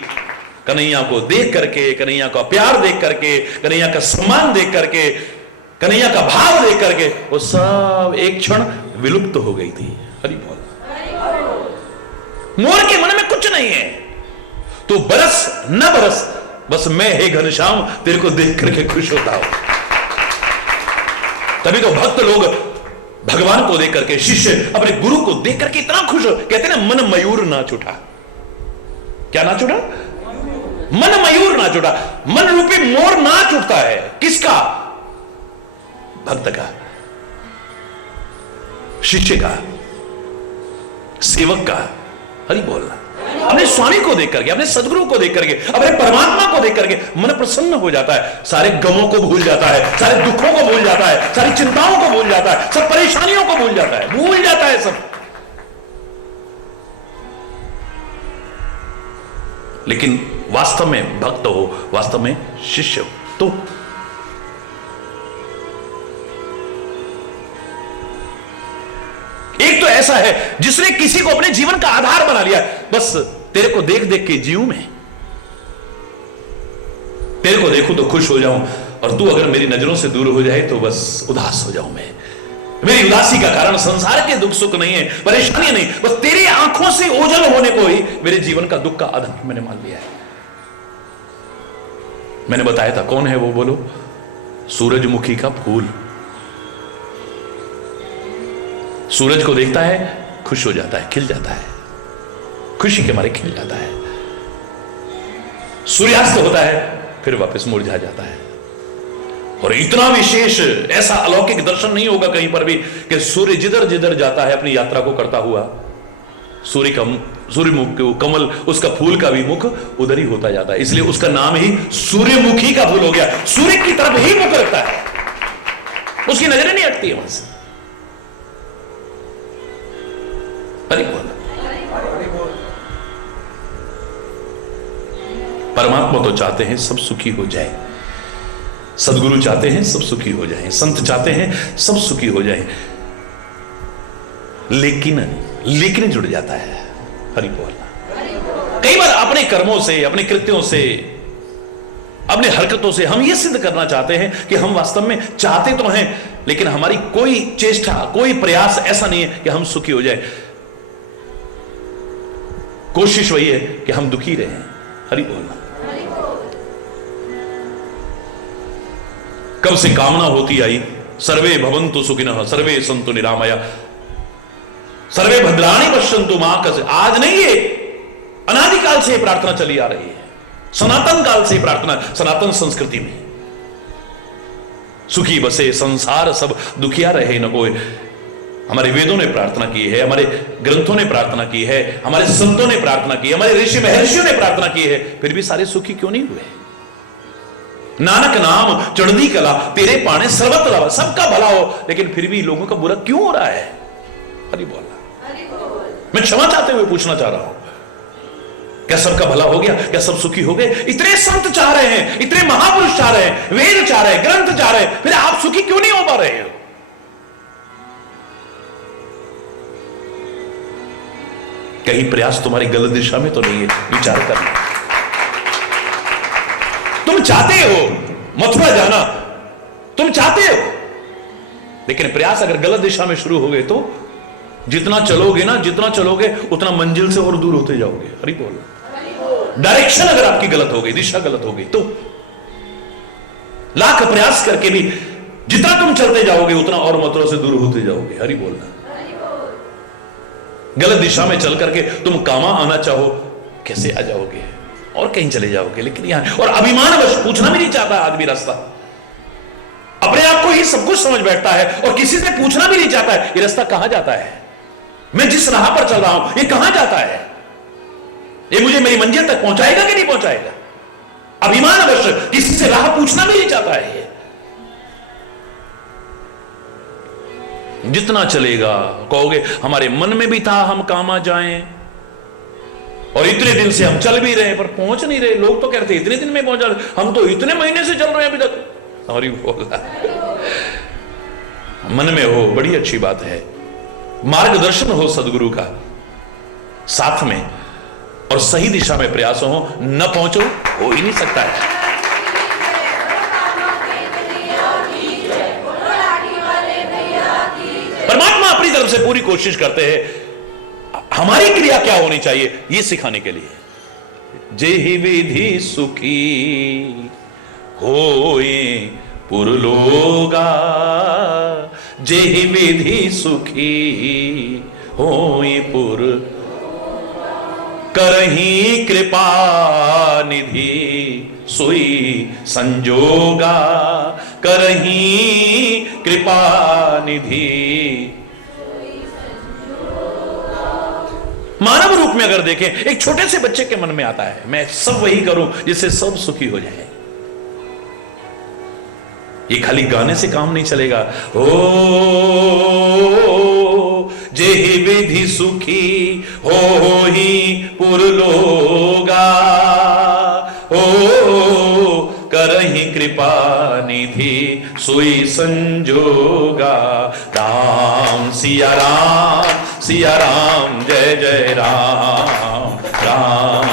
कन्हैया को देख करके, कन्हैया का प्यार देख करके, कन्हैया का सम्मान देख करके, कन्हैया का भाव देख करके, वो सब एक क्षण विलुप्त हो गई थी। हरि बोल। मोर के मन में कुछ नहीं है, तू बरस न बरस, बस मैं हे घनश्याम तेरे को देख करके खुश होता हूं। तभी तो भक्त लोग भगवान को देख करके, शिष्य अपने गुरु को देख करके इतना खुश हो, कहते ना मन मयूर नाच उठा। क्या नाच उठा? मन मयूर नाच उठा। मन रूपी मोर नाच उठता है, किसका? भक्त का, शिष्य का, सेवक का। हरि बोलना। अपने स्वामी को देख करके, अपने सदगुरु को देख करके, अपने परमात्मा को देख करके मन प्रसन्न हो जाता है, सारे गमों को भूल जाता है, सारे दुखों को भूल जाता है, सारी चिंताओं को भूल जाता है, सब परेशानियों को भूल जाता है, भूल जाता है सब। लेकिन वास्तव में भक्त हो, वास्तव में शिष्य हो, तो एक तो ऐसा है जिसने किसी को अपने जीवन का आधार बना लिया, बस तेरे को देख देख के जीऊं मैं, तेरे को देखूं तो खुश हो जाऊं, और तू अगर मेरी नजरों से दूर हो जाए तो बस उदास हो जाऊं मैं। मेरी उदासी का कारण संसार के दुख सुख नहीं है, परेशानी नहीं, बस तेरी आंखों से ओझल होने को ही मेरे जीवन का दुख का आधार मैंने मान लिया है। मैंने बताया था कौन है वो, बोलो? सूरजमुखी का फूल। सूरज को देखता है, खुश हो जाता है, खिल जाता है, खुशी के मारे खिल जाता है। सूर्यास्त होता है, फिर वापस मुरझा जाता है। और इतना विशेष, ऐसा अलौकिक दर्शन नहीं होगा कहीं पर भी कि सूर्य जिधर जिधर जाता है अपनी यात्रा को करता हुआ, सूर्यमुख के कमल, उसका फूल का भी मुख उधर ही होता जाता है, इसलिए उसका नाम ही सूर्यमुखी का फूल हो गया। सूर्य की तरफ ही मुख रखता है, उसकी नजरें नहीं हटती है वहां से। हरि बोल। परमात्मा तो चाहते हैं सब सुखी हो जाए, सदगुरु चाहते हैं सब सुखी हो जाएं, संत चाहते हैं सब सुखी हो जाएं, लेकिन जुड़ जाता है। हरि बोल। कई बार अपने कर्मों से, अपने कृत्यों से, अपने हरकतों से हम ये सिद्ध करना चाहते हैं कि हम वास्तव में चाहते तो हैं, लेकिन हमारी कोई चेष्टा, कोई प्रयास ऐसा नहीं है कि हम सुखी हो जाए। कोशिश वही है कि हम दुखी रहें। हरि बोलना। कब से कामना होती आई, सर्वे भवन्तु सुखिनः सर्वे सन्तु निरामया सर्वे भद्राणि पश्यन्तु मां कसे। आज नहीं, ये अनादिकाल से प्रार्थना चली आ रही है, सनातन काल से प्रार्थना, सनातन संस्कृति में। सुखी बसे संसार सब, दुखिया रहे न कोई। हमारे वेदों ने प्रार्थना की है, हमारे ग्रंथों ने प्रार्थना की है, हमारे संतों ने प्रार्थना की है, हमारे ऋषि महर्षियों ने प्रार्थना की है, फिर भी सारे सुखी क्यों नहीं हुए? नानक नाम चढ़दी कला तेरे पाने सर्वत्र लावा, सबका भला हो, लेकिन फिर भी लोगों का बुरा क्यों हो रहा है? हरि बोल। मैं क्षमा चाहते हुए पूछना चाह रहा हूं, क्या सबका भला हो गया? क्या सब सुखी हो गए? इतने संत चाह रहे हैं, इतने महापुरुष चाह रहे हैं, वेद चाह रहे हैं, ग्रंथ चाह रहे हैं, फिर आप सुखी क्यों नहीं हो पा रहे हो? कहीं प्रयास तुम्हारी गलत दिशा में तो नहीं है? विचार करना। तुम चाहते हो मथुरा जाना, तुम चाहते हो, लेकिन प्रयास अगर गलत दिशा में शुरू हो गए तो जितना चलोगे ना, जितना चलोगे उतना मंजिल से और दूर होते जाओगे। हरि बोल। डायरेक्शन अगर आपकी गलत हो गई, दिशा गलत हो गई, तो लाख प्रयास करके भी जितना तुम चलते जाओगे उतना और मथुरा से दूर होते जाओगे। हरि बोलना। गलत दिशा में चल करके तुम कामा आना चाहो, कैसे आ जाओगे? और कहीं चले जाओगे। लेकिन यहां और अभिमान बस पूछना भी नहीं चाहता आदमी रास्ता, अपने आप को ही सब कुछ समझ बैठता है और किसी से पूछना भी नहीं चाहता है ये रास्ता कहां जाता है, मैं जिस राह पर चल रहा हूं ये कहां जाता है, ये मुझे मेरी मंजिल तक पहुंचाएगा कि नहीं पहुंचाएगा? अभिमान अवश्य किसी से राह पूछना भी नहीं चाहता है। जितना चलेगा कहोगे हमारे मन में भी था हम कामा जाएं, और इतने दिन से हम चल भी रहे पर पहुंच नहीं रहे। लोग तो कहते इतने दिन में पहुंचा, हम तो इतने महीने से चल रहे हैं अभी तक। हमारी बोला मन में हो बड़ी अच्छी बात है, मार्गदर्शन हो सदगुरु का साथ में, और सही दिशा में प्रयास हो, न पहुंचो हो ही नहीं सकता है। परमात्मा अपनी तरफ से पूरी कोशिश करते हैं, हमारी क्रिया क्या होनी चाहिए ये सिखाने के लिए। जेहि विधि सुखी होए पुरलोगा, जेहि विधि सुखी होए पुर, करही कृपा निधि सोई संजोगा, करही कृपा निधि। मानव रूप में अगर देखें, एक छोटे से बच्चे के मन में आता है मैं सब वही करूं जिससे सब सुखी हो जाए। ये खाली गाने से काम नहीं चलेगा। ओ जेहि विधि सुखी हो ही पुरलोगा, ओ करहि कृपा निधि सोई संजोगा। राम सिया राम, सिया राम जय जय राम, राम।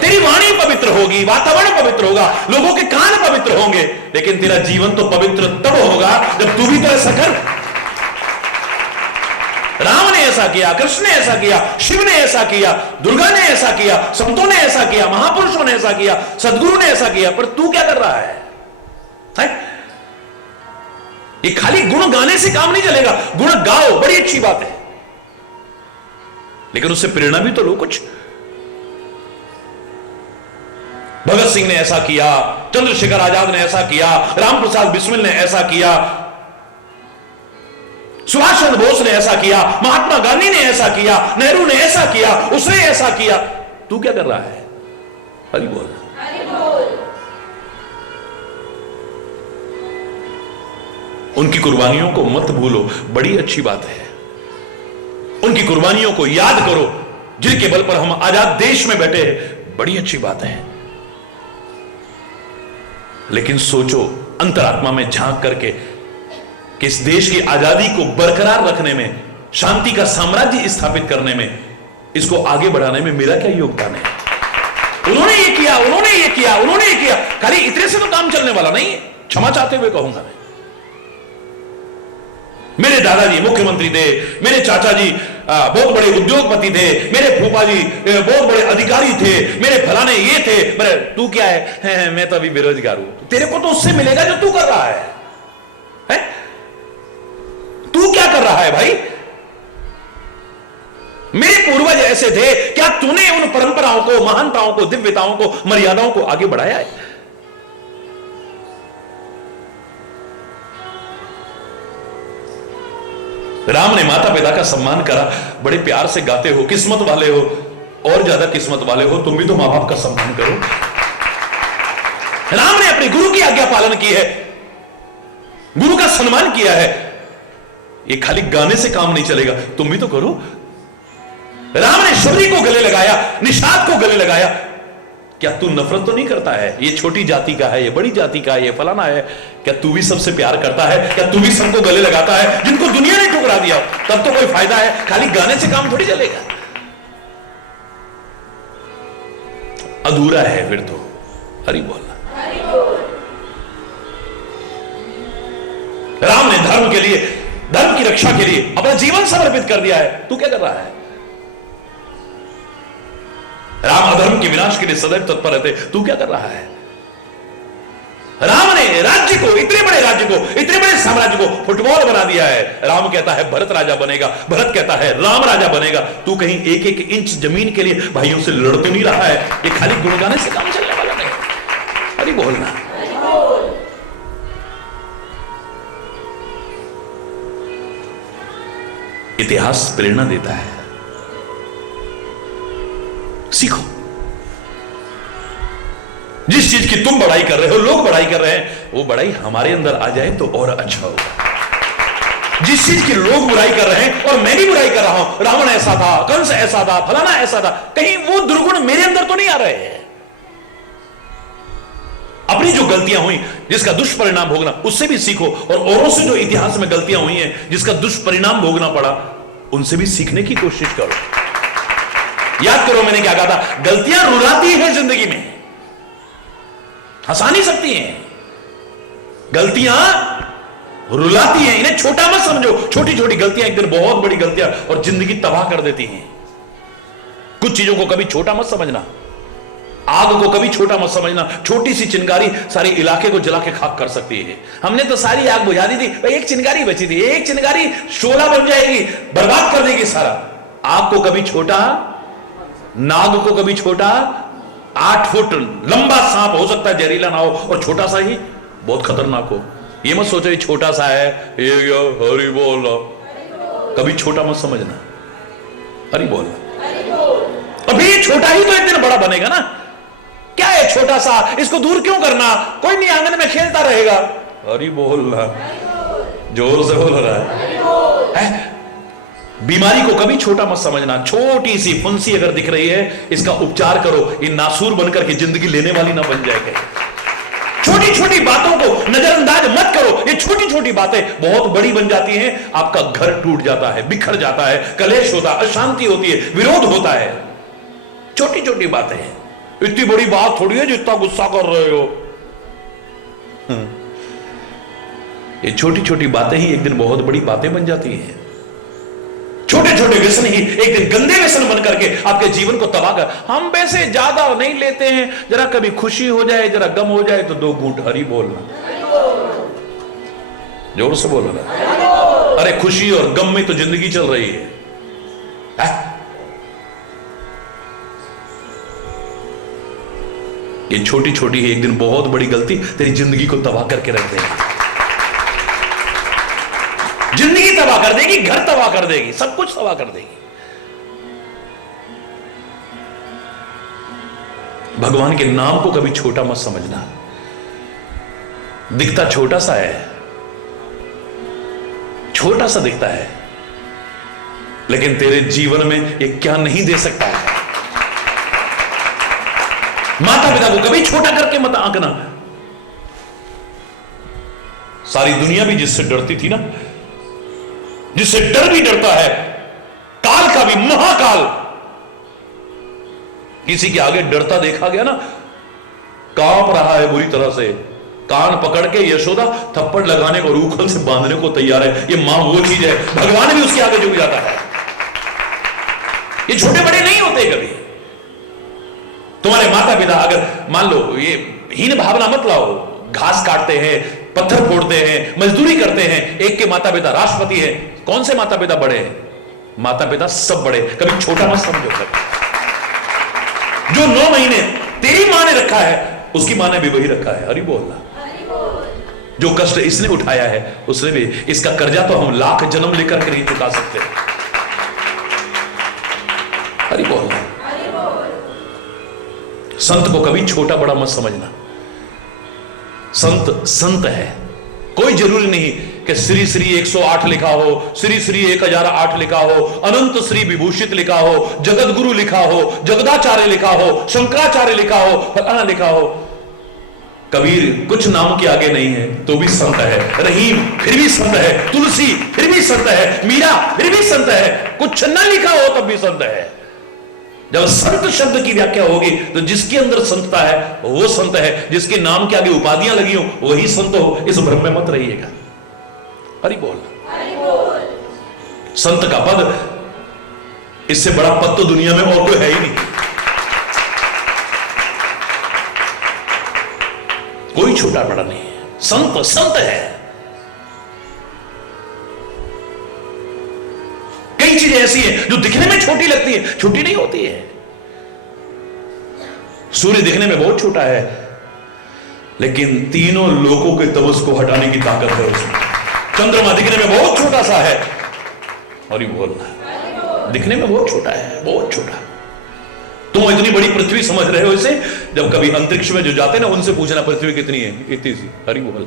तेरी वाणी पवित्र होगी, वातावरण पवित्र होगा, लोगों के कान पवित्र होंगे, लेकिन तेरा जीवन तो पवित्र तब होगा जब तू भी तो ऐसा कर। राम ने ऐसा किया, कृष्ण ने ऐसा किया, शिव ने ऐसा किया, दुर्गा ने ऐसा किया, संतों ने ऐसा किया, महापुरुषों ने ऐसा किया, सदगुरु ने ऐसा किया, पर तू क्या कर रहा है? ये खाली गुण गाने से काम नहीं चलेगा। गुण गाओ, बड़ी अच्छी बात है, लेकिन उससे प्रेरणा भी तो लो कुछ। भगत सिंह ने ऐसा किया, चंद्रशेखर आजाद ने ऐसा किया, रामप्रसाद बिस्मिल ने ऐसा किया, सुभाष चंद्र बोस ने ऐसा किया, महात्मा गांधी ने ऐसा किया, नेहरू ने ऐसा किया, उसने ऐसा किया। तू क्या कर रहा है? हरि बोल। उनकी कुर्बानियों को मत भूलो, बड़ी अच्छी बात है। उनकी कुर्बानियों को याद करो, जिनके बल पर हम आजाद देश में बैठे हैं, बड़ी अच्छी बात है। लेकिन सोचो अंतरात्मा में झांक करके कि इस देश की आजादी को बरकरार रखने में, शांति का साम्राज्य स्थापित करने में, इसको आगे बढ़ाने में मेरा क्या योगदान है? उन्होंने ये किया, उन्होंने ये किया, उन्होंने ये किया, खाली इतने से तो काम चलने वाला नहीं है। क्षमा चाहते हुए कहूंगा मैं, मेरे दादाजी मुख्यमंत्री थे, मेरे चाचा जी बहुत बड़े उद्योगपति थे, मेरे फूफा जी बहुत बड़े अधिकारी थे, मेरे फलाने ये थे। मेरे तू क्या है? मैं तो अभी बेरोजगार हूं। तेरे को तो उससे मिलेगा जो तू कर रहा है? तू क्या कर रहा है भाई? मेरे पूर्वज ऐसे थे, क्या तूने उन परंपराओं को, महानताओं को, दिव्यताओं को, मर्यादाओं को आगे बढ़ाया है? राम ने माता पिता का सम्मान करा, बड़े प्यार से गाते हो, किस्मत वाले हो, और ज्यादा किस्मत वाले हो, तुम भी तो मां बाप का सम्मान करो। राम ने अपने गुरु की आज्ञा पालन की है, गुरु का सम्मान किया है। ये खाली गाने से काम नहीं चलेगा, तुम भी तो करो। राम ने शबरी को गले लगाया, निषाद को गले लगाया। क्या तू नफरत तो नहीं करता है? ये छोटी जाति का है, ये बड़ी जाति का है, ये फलाना है। क्या तू भी सबसे प्यार करता है? क्या तू भी सबको गले लगाता है जिनको दुनिया ने ठुकरा दिया? तब तो कोई फायदा है, खाली गाने से काम थोड़ी चलेगा। अधूरा है फिर तो। हरि बोल। राम ने धर्म के लिए, धर्म की रक्षा के लिए अपना जीवन समर्पित कर दिया है। तू क्या कर रहा है? राम अधर्म के विनाश के लिए सदैव तत्पर रहते, तू क्या कर रहा है? राम ने राज्य को, इतने बड़े राज्य को, इतने बड़े साम्राज्य को फुटबॉल बना दिया है। राम कहता है भरत राजा बनेगा, भरत कहता है राम राजा बनेगा। तू कहीं एक एक इंच जमीन के लिए भाइयों से लड़ तो नहीं रहा है? ये खाली गुणगाने से काम चलने वाला नहीं। अरे बोलना। इतिहास प्रेरणा देता है, सीखो। जिस चीज की तुम बड़ाई कर रहे हो, लोग बड़ाई कर रहे हैं, वो बड़ाई हमारे अंदर आ जाए तो और अच्छा होगा। जिस चीज की लोग बुराई कर रहे हैं और मैं भी बुराई कर रहा हूं, रावण ऐसा था, कंस ऐसा था, फलाना ऐसा था, कहीं वो दुर्गुण मेरे अंदर तो नहीं आ रहे हैं? अपनी जो गलतियां हुई, जिसका दुष्परिणाम भोगना, उससे भी सीखो। और औरों से जो इतिहास में गलतियां हुई हैं, जिसका दुष्परिणाम भोगना पड़ा, उनसे भी सीखने की कोशिश करो। याद करो मैंने क्या कहा था, गलतियां रुलाती हैं जिंदगी में, हंसा नहीं सकती हैं। गलतियां रुलाती हैं, इन्हें छोटा मत समझो। छोटी छोटी गलतियां एक दिन बहुत बड़ी गलतियां और जिंदगी तबाह कर देती हैं। कुछ चीजों को कभी छोटा मत समझना, आग को कभी छोटा मत समझना। छोटी सी चिंगारी सारी इलाके को जला के खाक कर सकती है। हमने तो सारी आग बुझा दी थी, एक चिंगारी बची थी, एक चिंगारी शोला बन जाएगी, बर्बाद कर देगी सारा। आग को कभी छोटा, नाग को कभी छोटा, 8 फुट लंबा सांप हो सकता है जहरीला ना हो, और छोटा सा ही बहुत खतरनाक हो। ये मत सोचो ये छोटा सा है, ये हरि बोल, कभी छोटा मत समझना। हरि बोल। अभी ये छोटा ही तो एक दिन बड़ा बनेगा ना। क्या है छोटा सा, इसको दूर क्यों करना? कोई नहीं, आंगन में खेलता रहेगा। हरि बोल, जोर से बोल रहा है। बीमारी को कभी छोटा मत समझना। छोटी सी फुंसी अगर दिख रही है, इसका उपचार करो, ये नासूर बनकर के जिंदगी लेने वाली ना बन जाएगी। छोटी छोटी बातों को नजरअंदाज मत करो, ये छोटी छोटी बातें बहुत बड़ी बन जाती हैं। आपका घर टूट जाता है, बिखर जाता है, कलेश होता है, अशांति होती है, विरोध होता है। छोटी छोटी बातें हैं, इतनी बड़ी बात थोड़ी है जो इतना गुस्सा कर रहे हो। ये छोटी छोटी बातें ही एक दिन बहुत बड़ी बातें बन जाती हैं। छोटे छोटे व्यसन ही एक दिन गंदे व्यसन बन करके आपके जीवन को तबाह कर। हम वैसे ज्यादा नहीं लेते हैं, जरा कभी खुशी हो जाए, जरा गम हो जाए तो 2 घूंट हरि बोलना, जोर से बोलना। अरे खुशी और गम में तो जिंदगी चल रही है। ये छोटी छोटी है, एक दिन बहुत बड़ी गलती तेरी जिंदगी को तबाह करके रख देगी। जिंदगी तबाह कर देगी, घर तबाह कर देगी, सब कुछ तबाह कर देगी। भगवान के नाम को कभी छोटा मत समझना। दिखता छोटा सा है, छोटा सा दिखता है, लेकिन तेरे जीवन में ये क्या नहीं दे सकता है। माता पिता को कभी छोटा करके मत आंकना। सारी दुनिया भी जिससे डरती थी ना, जिससे डर भी डरता है, काल का भी, महाकाल, किसी के आगे डरता देखा गया ना, कांप रहा है बुरी तरह से, कान पकड़ के यशोदा थप्पड़ लगाने को, रूखल से बांधने को तैयार है। ये मां वो चीज है, भगवान भी उसके आगे झुक जाता है। ये छोटे बड़े नहीं होते कभी। तुम्हारे माता पिता अगर मान लो, ये हीन भावना मत लाओ, घास काटते हैं, पत्थर फोड़ते हैं, मजदूरी करते हैं, एक के माता पिता राष्ट्रपति है, कौन से माता पिता बड़े हैं? माता पिता सब बड़े, कभी छोटा मत समझो। जो 9 महीने तेरी मां ने रखा है, उसकी मां ने भी वही रखा है। हरि बोल। जो कष्ट इसने उठाया है, उसने भी, इसका कर्जा तो हम लाख जन्म लेकर के नहीं चुका सकते। हरि बोल। संत को कभी छोटा बड़ा मत समझना। संत संत है, कोई जरूरी नहीं कि श्री श्री 108 लिखा हो, श्री श्री 1008 लिखा हो, अनंत श्री विभूषित लिखा हो, जगत गुरु लिखा हो, जगदाचार्य लिखा हो, शंकराचार्य लिखा हो, फलाना लिखा हो। कबीर कुछ नाम के आगे नहीं है तो भी संत है, रहीम फिर भी संत है, तुलसी फिर भी संत है, मीरा फिर भी संत है, कुछ न लिखा हो तब भी संत है। जब संत शब्द की व्याख्या होगी तो जिसके अंदर संतता है वो संत है, जिसके नाम के आगे उपाधियां लगी हो वही संत हो, इस भ्रम में मत रहिएगा। हरि बोल। संत का पद, इससे बड़ा पद तो दुनिया में और कोई है ही नहीं। कोई छोटा बड़ा नहीं है, संत संत है। कई चीजें ऐसी हैं जो दिखने में छोटी लगती है, छोटी नहीं होती है। सूर्य दिखने में बहुत छोटा है, लेकिन तीनों लोकों के तमस को हटाने की ताकत है उसमें। चंद्रमा दिखने में बहुत छोटा सा है, और ये बोलना दिखने में बहुत छोटा है, बहुत छोटा। तुम इतनी बड़ी पृथ्वी समझ रहे हो इसे, जब कभी अंतरिक्ष में जो जाते ना उनसे पूछना पृथ्वी कितनी है, इतनी सी। हरि बोल।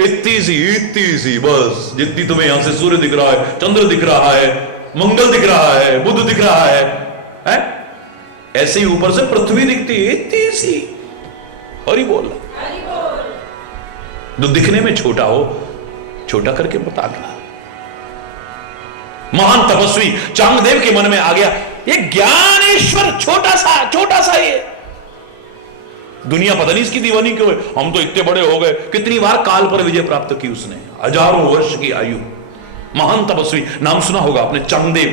इतनी सी बस, जितनी तुम्हें यहां से सूर्य दिख रहा है, चंद्र दिख रहा है, मंगल दिख रहा है, बुध दिख रहा है? ऐसे ही ऊपर से पृथ्वी दिखती है, इतनी सी। हरि बोल। जो दिखने में छोटा हो, छोटा करके बताना। महान तपस्वी चांगदेव के मन में आ गया, ये ज्ञानेश्वर छोटा सा ये दुनिया पता नहीं इसकी दीवानी क्यों है, हम तो इतने बड़े हो गए। कितनी बार काल पर विजय प्राप्त की उसने, हजारों वर्ष की आयु। महान तपस्वी, नाम सुना होगा आपने चांगदेव।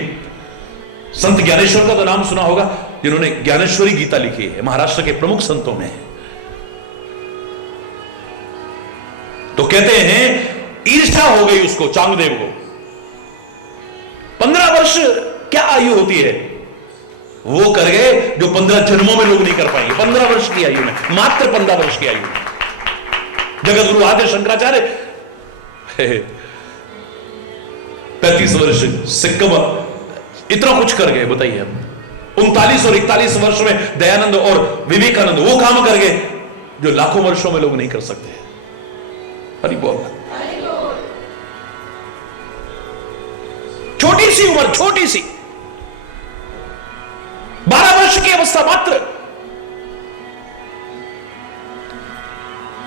संत ज्ञानेश्वर का तो नाम सुना होगा, जिन्होंने ज्ञानेश्वरी गीता लिखी है, महाराष्ट्र के प्रमुख संतों में। तो कहते हैं ईर्ष्या हो गई उसको, चांगदेव को। 15 वर्ष क्या आयु होती है, वो कर गए जो 15 जन्मों में लोग नहीं कर पाएंगे। 15 वर्ष की आयु में, मात्र 15 वर्ष की आयु में जगत गुरु आदि शंकराचार्य 35 वर्ष सिक्कम इतना कुछ कर गए। बताइए, 39 और 41 वर्ष में दयानंद और विवेकानंद वो काम कर गए जो लाखों वर्षों में लोग नहीं कर सकते। हरि बोल। छोटी सी उम्र, छोटी सी 12 वर्ष की अवस्था मात्र,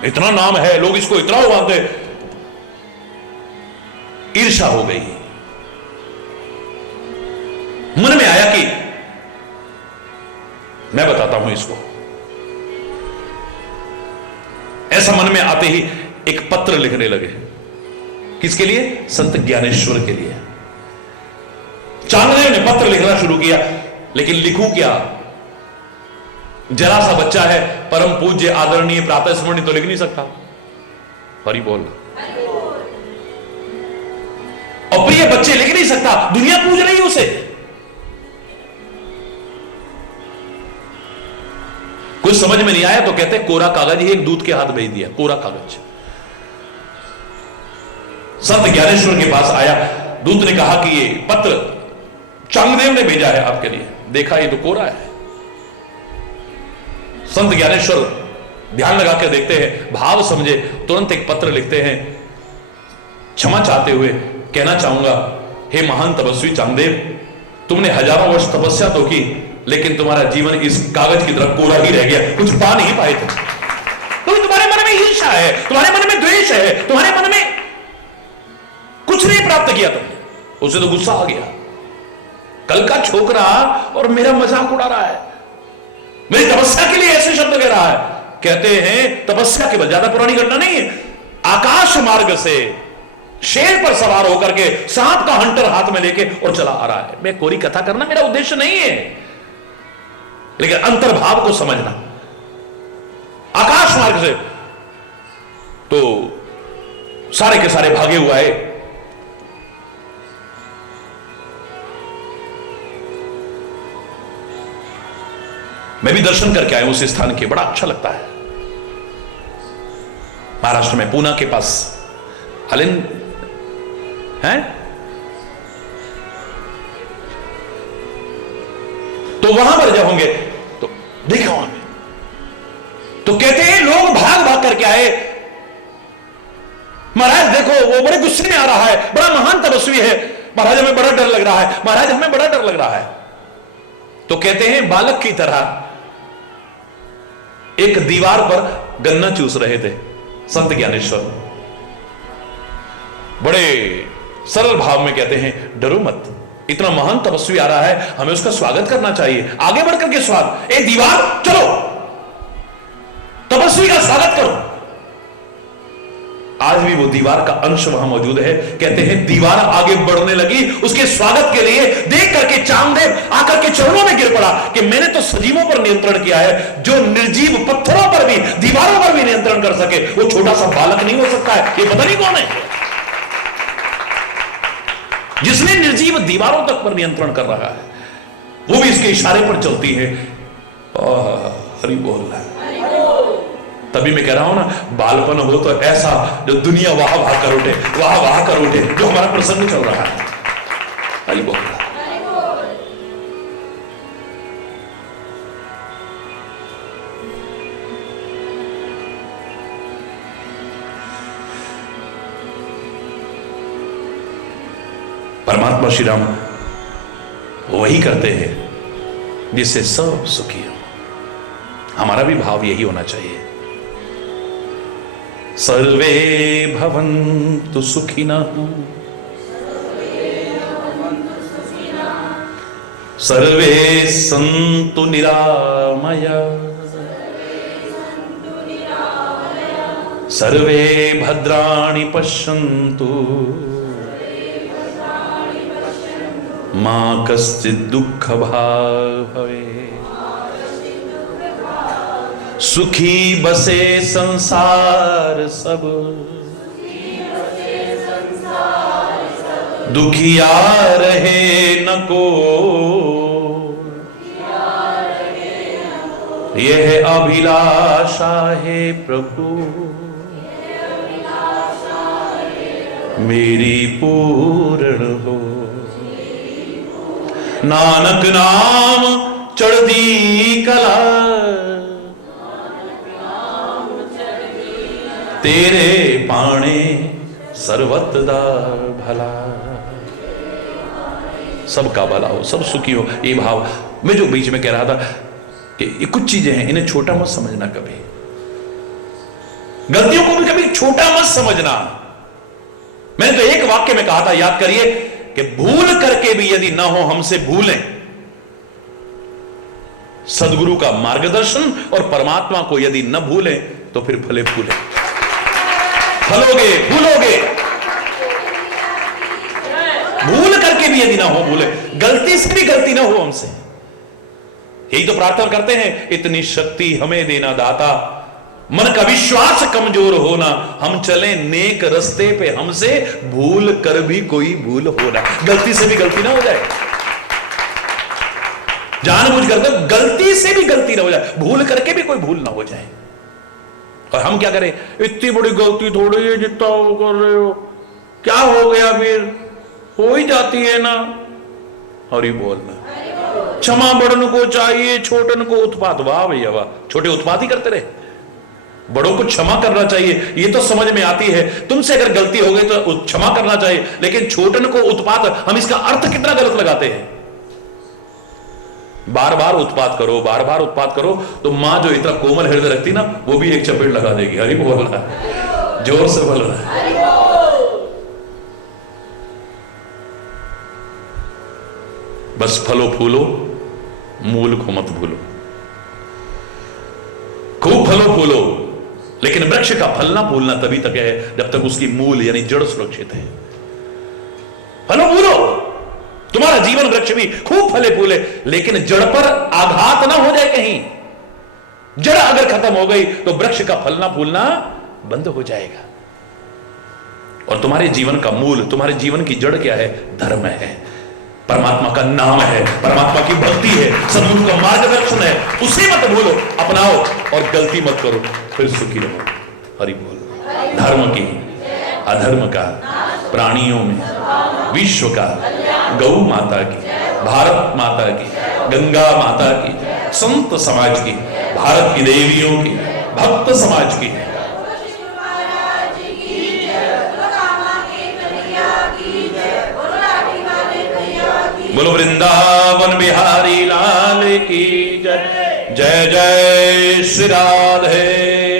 इतना नाम है, लोग इसको इतना मानते। ईर्ष्या हो गई, मन में आया कि मैं बताता हूं इसको। ऐसा मन में आते ही एक पत्र लिखने लगे। किसके लिए? संत ज्ञानेश्वर के लिए। चांगदेव ने पत्र लिखना शुरू किया, लेकिन लिखूं क्या? जरा सा बच्चा है, परम पूज्य आदरणीय प्रातः स्मरणीय तो लिख नहीं सकता। हरि बोल। और प्रिय बच्चे लिख नहीं सकता, दुनिया पूज रही है उसे। कुछ समझ में नहीं आया तो कहते कोरा कागज ही एक दूत के हाथ भेज दिया, कोरा कागज। संत ज्ञानेश्वर के पास आया, दूत ने कहा कि ये पत्र चांगदेव ने भेजा है आपके लिए। देखा ये तो कोरा है। संत ज्ञानेश्वर ध्यान लगा कर देखते हैं, भाव समझे, तुरंत एक पत्र लिखते हैं। क्षमा चाहते हुए कहना चाहूंगा, हे महान तपस्वी चांगदेव, तुमने हजारों वर्ष तपस्या तो की, लेकिन तुम्हारा जीवन इस कागज की तरह कोरा ही रह गया, कुछ पा नहीं पाए थे। तो तुम्हारे मन में ईर्ष्या है, तुम्हारे मन में द्वेष है, तुम्हारे मन में कुछ नहीं प्राप्त किया तुमने। उसे तो गुस्सा आ गया, कल का छोकरा और मेरा मजाक उड़ा रहा है, मेरी तपस्या के लिए ऐसे शब्द कह रहा है। कहते हैं तपस्या के बाद, ज्यादा पुरानी घटना नहीं है, आकाश मार्ग से शेर पर सवार होकर के सांप का हंटर हाथ में लेके और चला आ रहा है। मैं कोरी कथा करना मेरा उद्देश्य नहीं है, लेकिन अंतर्भाव को समझना। आकाश मार्ग से तो सारे के सारे भागे हुआ है। मैं भी दर्शन करके आया उस स्थान के, बड़ा अच्छा लगता है। महाराष्ट्र में पूना के पास अलिन है, तो वहां पर जब होंगे तो देखा वहां में, तो कहते हैं लोग भाग भाग करके आए, महाराज देखो वो बड़े गुस्से में आ रहा है, बड़ा महान तपस्वी है, महाराज हमें बड़ा डर लग रहा है, महाराज हमें बड़ा डर लग रहा है। तो कहते हैं बालक की तरह एक दीवार पर गन्ना चूस रहे थे संत ज्ञानेश्वर, बड़े सरल भाव में कहते हैं डरो मत, इतना महान तपस्वी आ रहा है, हमें उसका स्वागत करना चाहिए, आगे बढ़कर के स्वागत, ए दीवार चलो तपस्वी का स्वागत करो। आज भी वो दीवार का अंश वहां मौजूद है। कहते हैं दीवार आगे बढ़ने लगी उसके स्वागत के लिए, देख करके चांगदेव आकर के चरणों में गिर पड़ा कि मैंने तो सजीवों पर नियंत्रण किया है, जो निर्जीव पत्थरों पर भी दीवारों पर भी नियंत्रण कर सके वो छोटा सा बालक नहीं हो सकता है। ये पता नहीं कौन है जिसने निर्जीव दीवारों तक पर नियंत्रण कर रहा है, वो भी इसके इशारे पर चलती है। हरि बोल रहा है। तभी मैं कह रहा हूं ना, बालपन हो तो ऐसा जो दुनिया वाह वाह कर उठे, वाह वाह कर उठे, जो हमारा प्रसंग चल रहा है। हरि बोल। परमात्मा श्री राम वही करते हैं जिससे सब सुखी हो। हमारा भी भाव यही होना चाहिए। सर्वे भवन्तु सुखिनः, सर्वे सन्तु निरामयाः, सर्वे भद्राणि पश्यन्तु, मा कश्चित् दुःख भाग् भवेत्। सुखी बसे संसार सब, दुखिया रहे न को, यह अभिलाषा है प्रभु मेरी पूर्ण हो। नानक नाम चढ़दी कला, तेरे पाणे सर्वत दा भला। सबका भला हो, सब सुखी हो, ये भाव। मैं जो बीच में कह रहा था कि ये कुछ चीजें हैं, इन्हें छोटा मत समझना, कभी गलतियों को भी कभी छोटा मत समझना। मैंने तो एक वाक्य में कहा था, याद करिए, कि भूल करके भी यदि ना हो हमसे भूलें, सदगुरु का मार्गदर्शन और परमात्मा को यदि न भूलें तो फिर फले फूले, फलोगे फूलोगे। भूल करके भी यदि ना हो भूले, गलती से भी गलती ना हो हमसे, यही तो प्रार्थना करते हैं, इतनी शक्ति हमें देना दाता, मन का विश्वास कमजोर होना, हम चले नेक रस्ते पे, हमसे भूल कर भी कोई भूल होना। गलती से भी गलती ना हो जाए, जानबूझ कर तो गलती से भी गलती ना हो जाए, भूल करके भी कोई भूल ना हो जाए। और हम क्या करें, इतनी बड़ी गलती थोड़ी है जितना वो कर रहे हो, क्या हो गया, फिर हो ही जाती है ना। हरि बोलना, क्षमा बड़न को चाहिए, छोटन को उत्पात। वाह भैया वाह, छोटे उत्पात ही करते रहे, बड़ों को क्षमा करना चाहिए, ये तो समझ में आती है। तुमसे अगर गलती हो गई तो क्षमा करना चाहिए, लेकिन छोटन को उत्पात, हम इसका अर्थ कितना गलत लगाते हैं। बार बार उत्पात करो, बार बार उत्पात करो, तो मां जो इतना कोमल हृदय रखती ना, वो भी एक चपेट लगा देगी। हरि बोल रहा है, जोर से बोल रहा है। बस फलो फूलो, मूल को मत भूलो। खूब फलो फूलो, लेकिन वृक्ष का फलना फूलना तभी तक है जब तक उसकी मूल यानी जड़ सुरक्षित है। फलो फूलो, तुम्हारा जीवन वृक्ष भी खूब फले फूले, लेकिन जड़ पर आघात ना हो जाए कहीं। जड़ अगर खत्म हो गई तो वृक्ष का फलना फूलना बंद हो जाएगा। और तुम्हारे जीवन का मूल, तुम्हारे जीवन की जड़ क्या है? धर्म है, परमात्मा का नाम है, परमात्मा की भक्ति है, सदगुरु का मार्गदर्शन है। उसे मत भूलो, अपनाओ और गलती मत करो, फिर सुखी रहो। हरि बोल। धर्म की, अधर्म का, प्राणियों में, विश्व का, गौ माता की, भारत माता की, गंगा माता की, संत समाज की, भारत की देवियों की, भक्त समाज की, बोलो वृंदावन बिहारी लाल की जय। जय जय श्री राधे।